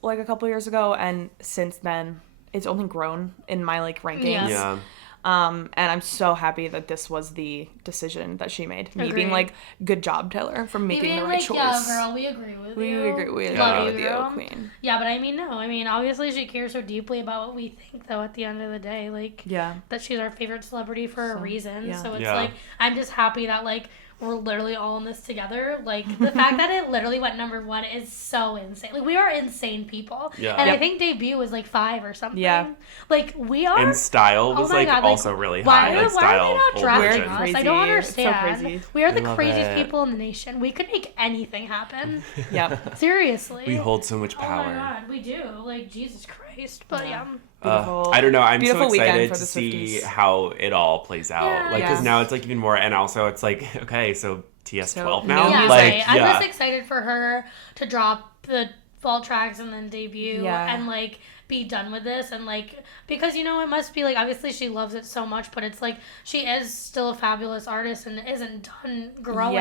like, a couple years ago, and since then, it's only grown in my, like, rankings. Yeah. And I'm so happy that this was the decision that she made. Me being like, good job, Taylor, for making the right choice. Yeah, girl, we agree with you. We agree with you, queen. Yeah, but obviously she cares so deeply about what we think, though, at the end of the day. Like, that she's our favorite celebrity for a reason. Yeah. So it's like, I'm just happy that, like, we're literally all in this together. Like, the fact that it literally went number one is so insane. Like, we are insane people. Yeah. And I think debut was, like, 5 or something. Yeah. Like, we are... And Style was, also really high. Why are they not drafting us? Crazy. I don't understand. So crazy. We are the craziest people in the nation. We could make anything happen. Seriously. We hold so much power. Oh, my God. We do. Like, Jesus Christ. But, I don't know. I'm so excited to see how it all plays out. Yeah. Like, because now it's, like, even more, and also it's like, okay, so TS12 now. Yeah, like, I'm just excited for her to drop the fall tracks and then debut and, like, be done with this, and, like, because, it must be, like, obviously she loves it so much, but it's like she is still a fabulous artist and isn't done growing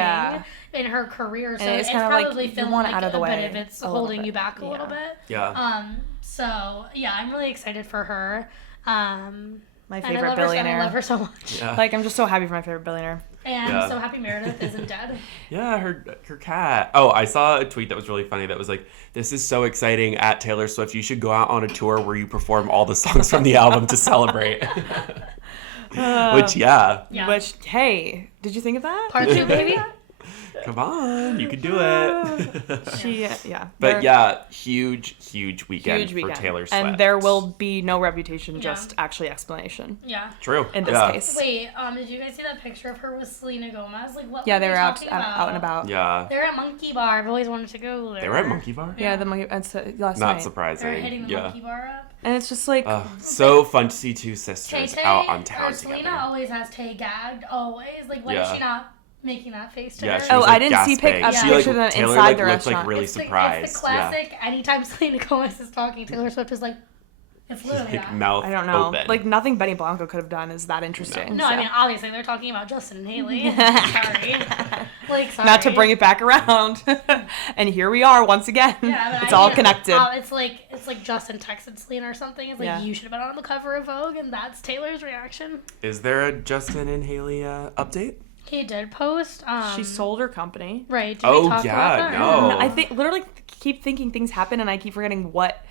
in her career, so it's probably like, feeling like a bit of it's holding you back a little bit. So I'm really excited for her. My favorite billionaire. I love her so much. Like, I'm just so happy for my favorite billionaire. And I'm so happy Meredith isn't dead. Yeah, her cat. Oh, I saw a tweet that was really funny that was like, this is so exciting at Taylor Swift. You should go out on a tour where you perform all the songs from the album to celebrate. Which, Which, hey, did you think of that? Part 2, baby? Come on, you can do it. Yeah. But yeah, huge weekend for Taylor Swift. And there will be no reputation, just actually explanation. Yeah. True. In this case. Wait, did you guys see that picture of her with Selena Gomez? Like, what? Yeah, they were were out about? and about. Yeah. They're at Monkey Bar. I've always wanted to go there. They were at Monkey Bar? Yeah, the Monkey. Last Not night. surprising. They're hitting the Monkey Bar up. And it's just like so fun to see two sisters Tay-Tay, out on town Selena together. always has Tay gagged. Always. Like, why is she not making that face to her? She was, I didn't see a picture of them Taylor, inside the looked restaurant. like really surprised. It's the classic. Anytime Selena Gomez is talking, Taylor Swift is like, it's literally like that. mouth I don't know. open. Like nothing Benny Blanco could have done is that interesting. No, I mean obviously they're talking about Justin and Haley. Sorry. Not to bring it back around. And here we are once again. Yeah, it's all connected. It's like Justin texted Selena or something. It's like you should have been on the cover of Vogue, and that's Taylor's reaction. Is there a Justin and Haley update? He did post. She sold her company. Right. Did we talk about that? No. I think literally keep thinking things happen, and I keep forgetting what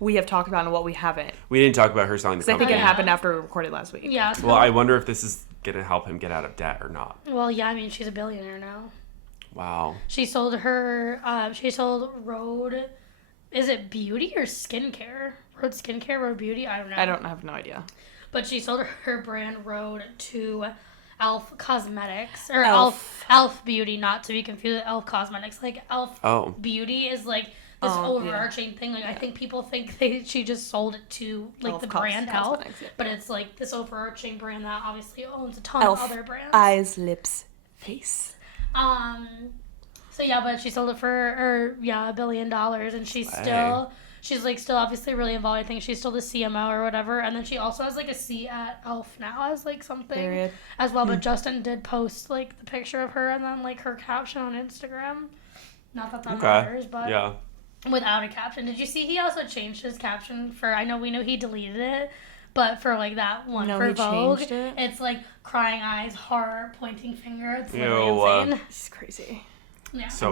we have talked about and what we haven't. We didn't talk about her selling the company. I think it happened after we recorded last week. Yeah. Well, I wonder if this is gonna help him get out of debt or not. Well, yeah. I mean, she's a billionaire now. Wow. She sold her. She sold Rhode. Is it beauty or skincare? Rhode skincare, Rhode beauty. I don't know. I have no idea. But she sold her brand Rhode to Elf Cosmetics or Elf Beauty, not to be confused with Elf Cosmetics. Like Elf Beauty is like this overarching thing. Like I think people think she just sold it to like the brand Elf, but it's like this overarching brand that obviously owns a ton of other brands. Eyes, lips, face. So yeah, but she sold it for $1 billion, and she's still obviously really involved. I think she's still the CMO or whatever, and then she also has like a seat at Elf now as like something as well. But Justin did post like the picture of her and then like her caption on Instagram. Not that matters, but without a caption. Did you see he also changed his caption for? We know he deleted it. But for like that one for Vogue, it's like crying eyes, heart, pointing finger. It's literally insane. It's crazy. Yeah. So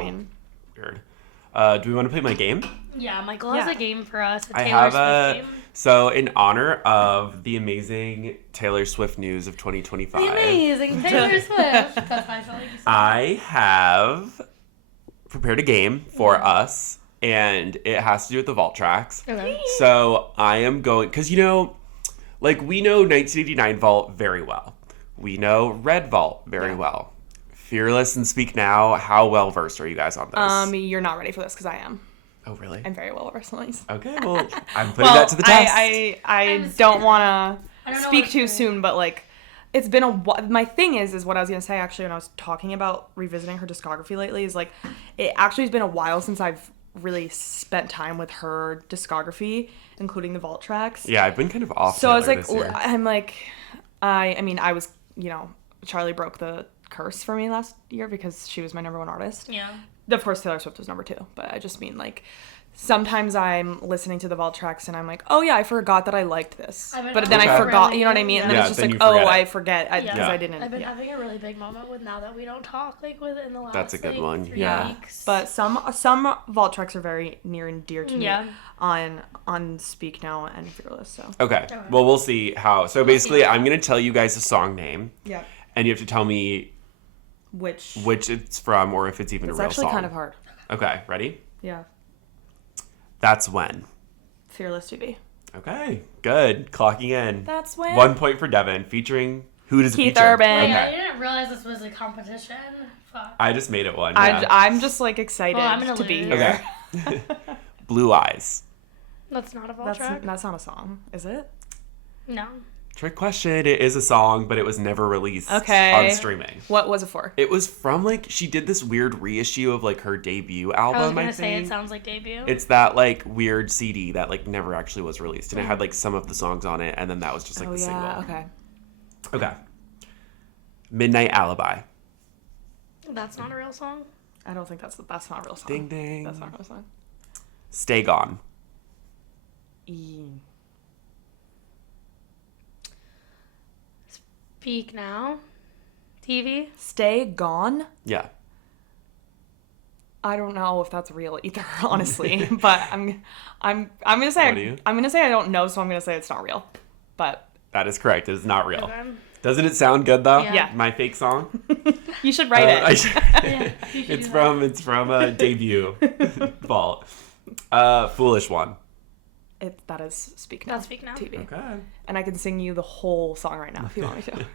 weird. Do we want to play my game? Yeah, Michael has a game for us. I have a game. So in honor of the amazing Taylor Swift news of 2025. The amazing Taylor Swift. That's my feeling. I have prepared a game for us, and it has to do with the vault tracks. Okay. So I am going, because we know 1989 Vault very well. We know Red Vault very well. Fearless and Speak Now, how well versed are you guys on this? You're not ready for this because I am. Oh, really? I'm very well versed on these. Okay, well, I'm putting that to the test. I don't want to speak too soon, but like, it's been my thing is what I was going to say actually when I was talking about revisiting her discography lately is like, it actually has been a while since I've really spent time with her discography, including the vault tracks. Yeah, I've been kind of off. So I was like, I'm like, I mean, I was, Charlie broke the curse for me last year because she was my number one artist. Yeah. Of course, Taylor Swift was number two, but I just mean like sometimes I'm listening to the vault tracks and I'm like, oh yeah, I forgot that I liked this, but then I forgot, you know what I mean? And then it's just like, oh, I forget because I didn't. I've been having a really big moment with Now That We Don't Talk, like in the last. That's a good one. 3 weeks. But some vault tracks are very near and dear to me on Speak Now and Fearless. So okay. Well, we'll see how. So basically, I'm gonna tell you guys a song name. Yeah. And you have to tell me which it's from or if it's even a real song. It's actually kind of hard. Okay, ready? Yeah. That's When. Fearless TV. Okay, good. Clocking in. That's When. 1 point for Devin. Featuring who does it Keith feature? Urban. Wait, I didn't realize this was a competition. Fuck. I just made it one. Yeah. I'm just like excited to be here. Okay. Blue Eyes. That's not a vault track. That's not a song, is it? No. Trick question. It is a song, but it was never released on streaming. What was it for? It was from she did this weird reissue of her debut album. I was gonna say it sounds like debut. It's that weird CD that never actually was released, and it had some of the songs on it, and then that was just the single. Okay. Midnight Alibi. That's not a real song. I don't think that's not a real song. Ding ding. That's not a real song. Stay Gone. Speak Now. TV. Stay Gone. Yeah. I don't know if that's real either, honestly. But I'm gonna say I don't know, so I'm gonna say it's not real. But that is correct. It is not real. Okay. Doesn't it sound good though? Yeah. My fake song. You should write it. Yeah, you should It's do from a debut vault. Foolish one. That is Speak Now. That's Speak Now. TV. Okay. And I can sing you the whole song right now if you want me to.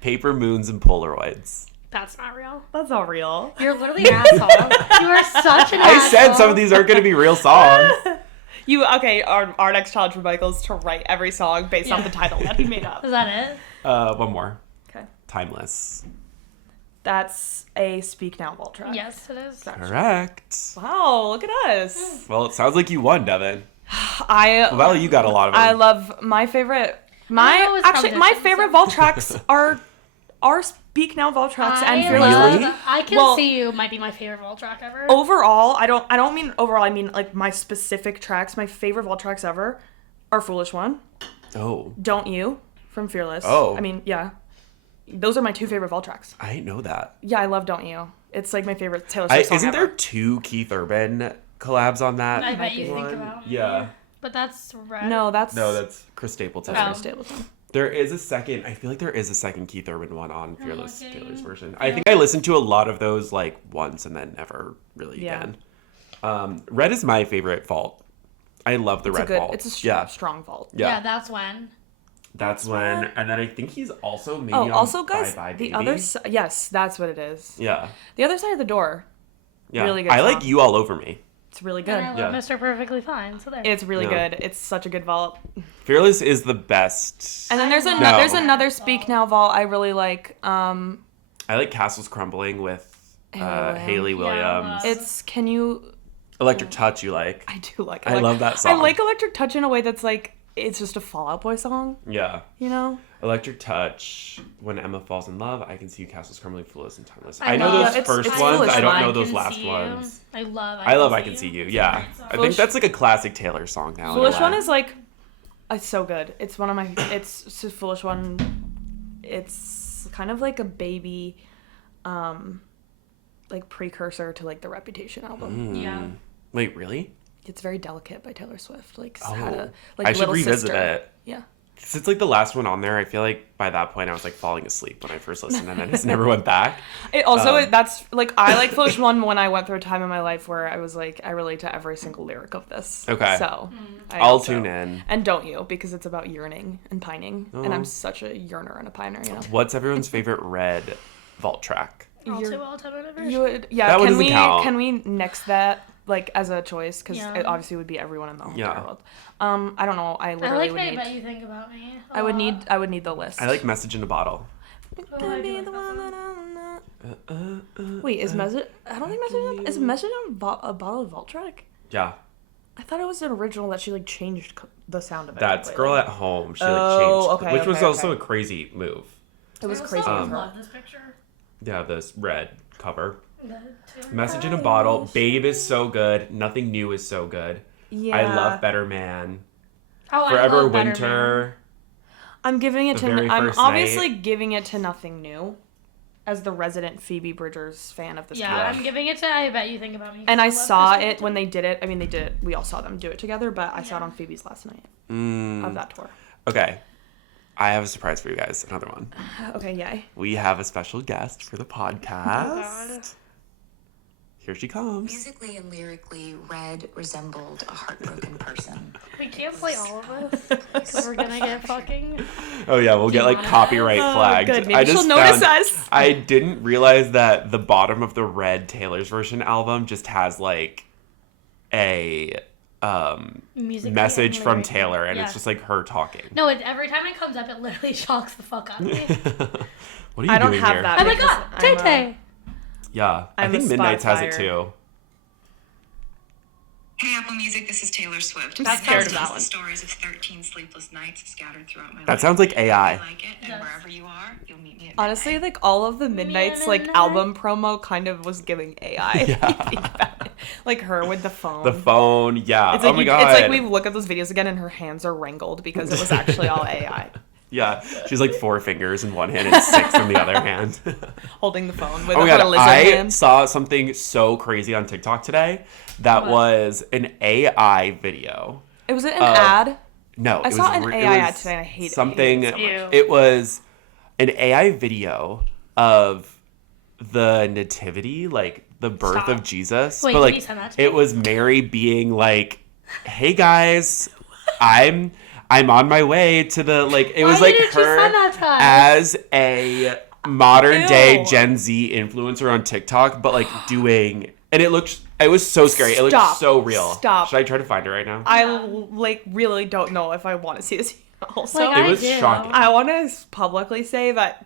Paper moons and Polaroids. That's not real. That's not real. You're literally an asshole. You are such an asshole. I said some of these aren't going to be real songs. Our next challenge for Michael is to write every song based on the title that he made up. Is that it? One more. Okay. Timeless. That's a Speak Now vault track. Yes, it is. Correct. Wow, look at us. Well, it sounds like you won, Devin. I Well, you got a lot of them. I love my favorite. know it's My competition, favorite so- vault tracks are Speak Now vault tracks and Fearless. Really? I Can Well- See You might be my favorite vault track ever. Overall, I don't mean overall. I mean like my specific tracks. My favorite vault tracks ever are Foolish One, Oh, Don't You from Fearless. Oh. I mean, yeah, those are my two favorite vault tracks. I didn't know that. Yeah, I love Don't You. It's like my favorite Taylor Swift song Isn't ever. there 2 Keith Urban collabs on that? I bet you one? think about me. Yeah. But that's red. No, that's Chris Stapleton. Chris Stapleton. There is a second. I feel like there is a second Keith Urban one on Fearless okay. Taylor's version. I think I listened to a lot of those like once and then never really Yeah. again. Red is my favorite vault. I love the Red vault. It's a yeah. strong vault. Yeah, that's when. That's when, and then I think he's also maybe Oh, on also, guys, Bye Bye the Baby. other side. Yes, that's what it is. Yeah. The Other Side of the Door. Yeah. Really good I like song. You All Over Me. It's really good. And I love Yeah. Mr. Perfectly Fine. So there. It's really Yeah. good. It's such a good vault. Fearless is the best. And then there's I another love there's that another vault. Speak Now vault I really like. I like Castles Crumbling with Haley Williams. Yeah. It's Can You Electric Touch you like. I do like I love that song. I like Electric Touch in a way that's like it's just a Fall Out Boy song, Yeah. you know? Electric Touch, When Emma Falls in Love, I Can See You, Castles Crumbling, Foolish and Timeless. I I know love- those it's first Foolish ones. I don't One. know I those Can last See You. ones. I love I Can See You. Yeah. It's a great song. I think that's like a classic Taylor song now. in a Foolish way. One is like it's so good. It's one of my it's a Foolish One. It's kind of like a baby like precursor to like the Reputation album. Yeah. Wait, really? It's very delicate by Taylor Swift. Like Oh. had a like I should little revisit sister. it. Yeah. 'Cause it's like the last one on there. I feel like by that point I was like falling asleep when I first listened and I just never went back. It also that's like I like Foolish One when I went through a time in my life where I was like I relate to every single lyric of this. Okay. So I'll tune in. And Don't You, because it's about yearning and pining. And Oh. I'm such a yearner and a piner, you know. What's everyone's favorite Red vault track? All You're- too well time anniversary. You would yeah, That one can doesn't we count. can we next that like as a choice because Yeah. it obviously would be everyone in the whole Yeah. entire world. I don't know. I I literally like would I need. Bet You Think About Me. I would need the list. I like Message in a Bottle. Oh, I do like that song. Wait, is message? I don't think message is message on a bottle of vault track. Yeah. I thought it was an original that she like changed the sound of it. That's completely. Girl at Home. She like Oh, changed. okay, which was okay, also okay. a crazy move. It was I crazy. also of her. love this picture. Yeah, this red cover. The Taylor Message in a Bottle. Babe is so good. Nothing New is so good. Yeah. I love Better Man. Oh, I Forever love Better Winter. I'm giving it The to. very I'm first obviously night. giving it to Nothing New, as the resident Phoebe Bridgers fan of this. Yeah, podcast. I'm giving it to I Bet You Think About Me. And I love saw this it when they did it. I mean, they did it. We all saw them do it together, but I saw it on Phoebe's last night of that tour. Okay. I have a surprise for you guys. Another one. Okay, yay. We have a special guest for the podcast. God. Here she comes. Musically and lyrically, Red resembled a heartbroken person. We can't play all of this because we're gonna get fucking. Oh yeah, we'll get like wanna- copyright flagged. good. Maybe she'll notice us. I didn't realize that the bottom of the Red Taylor's version album just has like a Musically message and from lyrically. Taylor, and Yeah. it's just like her talking. No, every time it comes up, it literally shocks the fuck out of me. What are you I don't doing have here? that. I'm like, because ah, Tay Tay. Yeah, I I'm think a Midnight's has it Spotifyer. too. Hey, Apple Music, this is Taylor Swift. I'm My scared band of that tells one. the stories of 13 sleepless nights scattered throughout my life. That sounds like AI. If you like it, and does. wherever you are, you'll meet me at Honestly, midnight. like all of the Midnight's like Midnight. album promo kind of was giving AI. if you think about it. Like her with the phone. The phone, yeah. It's like oh my you- god. It's like we look at those videos again and her hands are wrangled because it was actually all AI Yeah, she's like 4 fingers in one hand and 6 in the other hand. holding the phone with Oh my a god, lizard I hand. saw something so crazy on TikTok today that What? was an AI video. It was an ad. No, I it saw was an re- AI it ad was today and I hate it. something. I hate it so much. It was an AI video of the nativity, like the birth of Jesus. Wait, but can like you send that to it me? was Mary being like, "Hey guys, I'm on my way to the like." It was Why like didn't you her send that to us? as a modern day Ew. Gen Z influencer on TikTok, but like doing, and it was so scary. It looked Stop. so real. Stop. Should I try to find it right now? I like really don't know if I want to see this. Also, Like, It was do. shocking. I want to publicly say that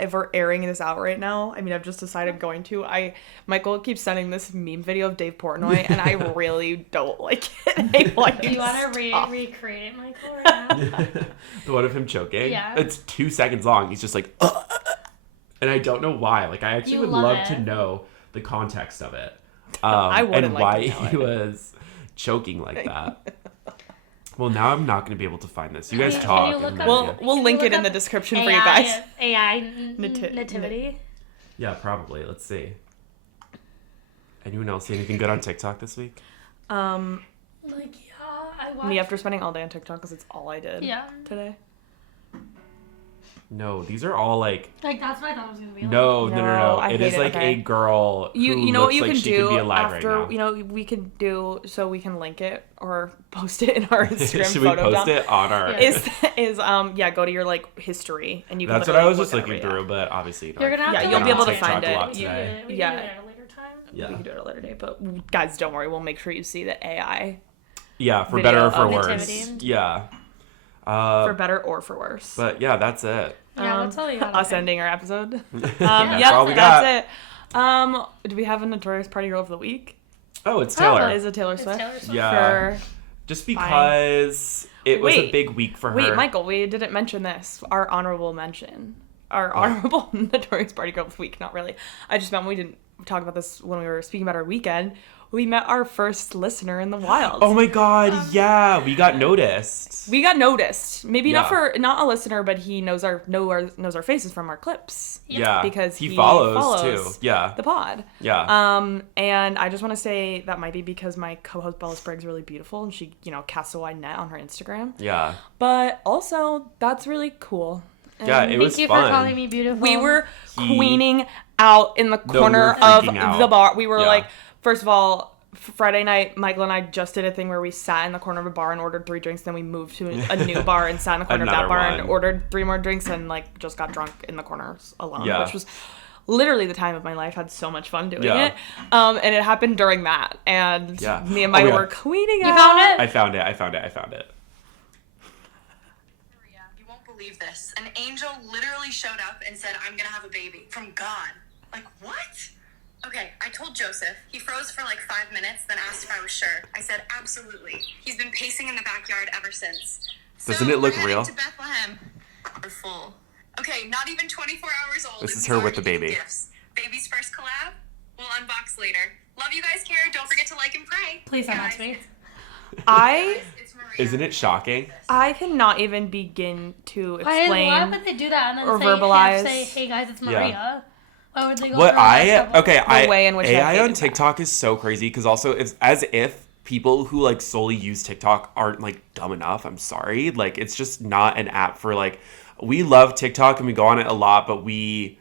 if we're airing this out right now, I mean, I've just decided going to. Michael keeps sending this meme video of Dave Portnoy, and I really don't like it. I want Do you want to recreate it, Michael, right now? The one of him choking. Yeah. It's 2 seconds long. He's just like, and I don't know why. Like, I actually You would love love it. to know the context of it. I wouldn't and like why to know he it. was choking like that. Well, now I'm not going to be able to find this. You guys Can you talk. look and up- then- We'll link it in the description for you guys. AI Nati- nativity. Yeah, probably. Let's see. Anyone else see anything good on TikTok this week? Like, yeah, I watched. Me after spending all day on TikTok because it's all I did Yeah. today. No, these are all like Like, that's what I thought it was going to be. no. I It hate is it, like okay. a girl You who know what looks you like can she could be do alive after right now. you know we can do so we can link it or post it in our Instagram Should we photo post dump. it on our? Yeah. Yeah, go to your like history and you can That's what I was just look looking at it, through, but obviously you don't. You're going to have Yeah, to you'll look be able to up find TikTok a it. lot We today. can do it Yeah. at a later time. We Yeah. can do it at a later date, but guys, don't worry, we'll make sure you see the AI Yeah, for Video better or for of worse. nativity. Yeah. for better or for worse. But yeah, that's it. Yeah, that's all you got. Us ending our episode. That's Yep, all we got. that's it. Do we have a notorious party girl of the week? Oh, it's Taylor. Is it Taylor It's Swift? Taylor Swift. Yeah. For... Just because it was a Wait. big week for her. Wait, Michael, we didn't mention this. Our honorable mention. Our honorable notorious party girl of the week. Not really. I just meant we didn't talk about this when we were speaking about our weekend. We met our first listener in the wild. Oh my god, yeah, we got noticed. We got noticed. Maybe Yeah. not a listener, but he knows our faces from our clips. Yeah, Because he follows too. Yeah, The pod. yeah. And I just want to say that might be because my co-host Bella Sprague's really beautiful and she, casts a wide net on her Instagram. Yeah. But also, that's really cool. Yeah, it was Thank you fun. for calling me beautiful. We were queening out in the we were corner of freaking out. the bar. We were Yeah. like, first of all, Friday night, Michael and I just did a thing where we sat in the corner of a bar and ordered 3 drinks. Then we moved to a new bar and sat in the corner of that Another bar one. and ordered 3 more drinks and just got drunk in the corners alone, Yeah. which was literally the time of my life. Had so much fun doing Yeah. it. And it happened during that. And Yeah. me and Oh, Michael yeah. were queening You out. found it? I found it. Maria, you won't believe this. An angel literally showed up and said, I'm gonna have a baby from God. Like, what? Okay, I told Joseph. He froze for like 5 minutes, then asked if I was sure. I said, absolutely. He's been pacing in the backyard ever since. Doesn't it look we're heading real? to Bethlehem. We're full. Okay, not even 24 hours old. This and is he's her with the already baby. getting gifts. Baby's first collab? We'll unbox later. Love you guys, Kara. Don't forget to like and pray. Please send that Guys, to me. It's Maria. Isn't it shocking? I cannot even begin to Why explain. would they do that and then or say, verbalize. hey guys, it's Yeah. Maria? Why would they go What through all that trouble? The way in which I AI on hated TikTok is so crazy because also it's as if people who like solely use TikTok aren't like dumb enough. I'm sorry. Like it's just not an app for like we love TikTok and we go on it a lot, but we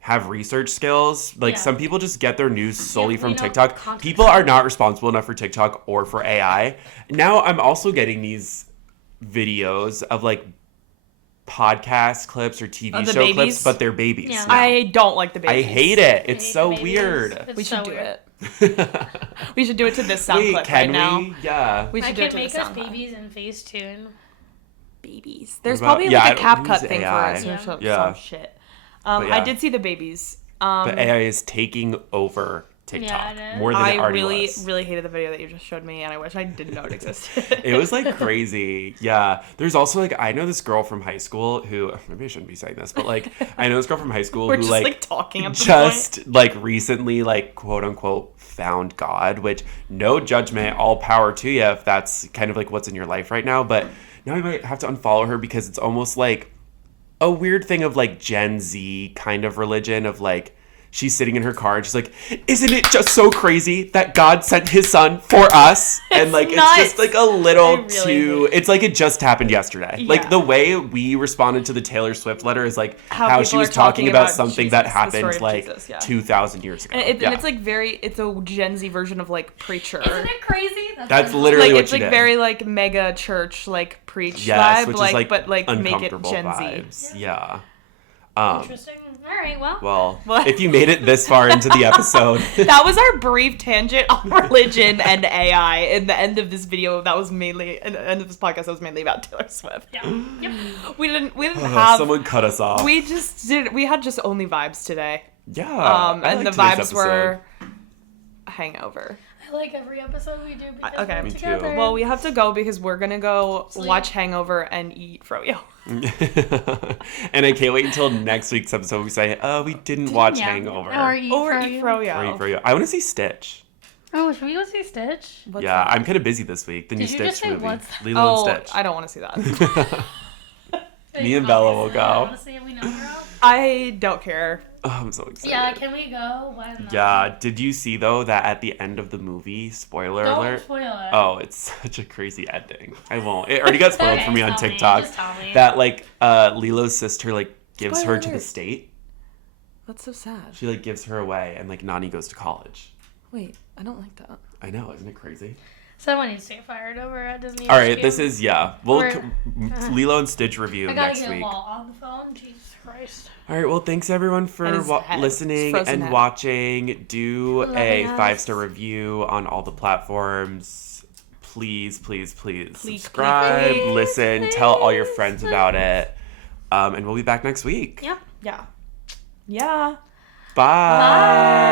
have research skills. Like Yeah. some people just get their news solely we from know TikTok. context. People are not responsible enough for TikTok or for AI. Now I'm also getting these videos of like podcast clips or TV Of the show babies? clips, but they're babies. Yeah. now. I don't like the I babies. hate it. It's hate so babies. weird. It's We should so do weird. it. We should do it to this sound Wait, clip can right we? now. Yeah. We I should do it can to make the us sound clip. babies in Facetune. Babies. There's about- probably yeah, I like a don't CapCut use thing for AI. us or Yeah. some Yeah. shit. But yeah. I did see the babies. But AI is taking over TikTok it is. more than it I already really, was. really hated the video that you just showed me, and I wish I didn't know it existed. It was like crazy. Yeah. There's also like I know this girl from high school who maybe I shouldn't be saying this, but like I know this girl from high school We're who just like talking at this just like recently like quote unquote found God, which no judgment, all power to you if that's kind of like what's in your life right now. But now I might have to unfollow her because it's almost like a weird thing of like Gen Z kind of religion of like she's sitting in her car and she's like, isn't it just so crazy that God sent his son for us? And like, nuts. it's just like a little really too, it's like it just happened yesterday. Yeah. Like the way we responded to the Taylor Swift letter is like how she people was are talking about Jesus, something that the happened story of like Jesus, yeah. 2,000 years ago. And it's like it's a Gen Z version of like Preacher. Isn't it crazy? That's literally like what it's she like did. very like mega church like preach Yes, vibe, which like, is like but like make it uncomfortable Gen vibes. Z. Yeah. Interesting. All right, well. Well, What? if you made it this far into the episode, That was our brief tangent on religion and AI. In the end of this video, that was mainly at the end of this podcast. That was mainly about Taylor Swift. Yeah. Yep. We didn't have. someone cut us off. We just did. We had just only vibes today. Yeah. I And the liked today's vibes were Hangover. I like every episode we do because Okay. we're Me too. together. Well, we have to go because we're gonna go Sleep. watch Hangover and eat froyo. And I can't wait until next week's episode we say, we didn't watch Yeah. Hangover. Or eat Or froyo. eat Or eat froyo. for you. I want to see Stitch. Oh, should we go see Stitch? What's Yeah, that? I'm kind of busy this week. The new Did you just Stitch say movie. what's that? Lilo Oh, and Stitch. I don't want to see that. Me and Bella will I go. want to see it. We know you're out. I don't care. Oh, I'm so excited. Yeah, can we go? When? Yeah, did you see though that at the end of the movie, spoiler Don't alert? spoil it. Oh, it's such a crazy ending. I won't. It already got spoiled Okay, for me on tell me. TikTok. Just tell me. That like Lilo's sister like gives Spoiler her to the alert. state. That's so sad. She like gives her away and like Nani goes to college. Wait, I don't like that. I know, isn't it crazy? Someone needs to get fired over at Disney. All right, HQ. this is We're- Lilo and Stitch review I gotta next get week. Walt on the phone. Jesus Christ. All right, well, thanks everyone for And his head. listening His frozen and head. watching. Do Loving a us. 5-star review on all the platforms. Please, please, please, Please, subscribe, please, listen, tell all your friends about it. And we'll be back next week. Yep. Yeah. Yeah. Bye. Bye.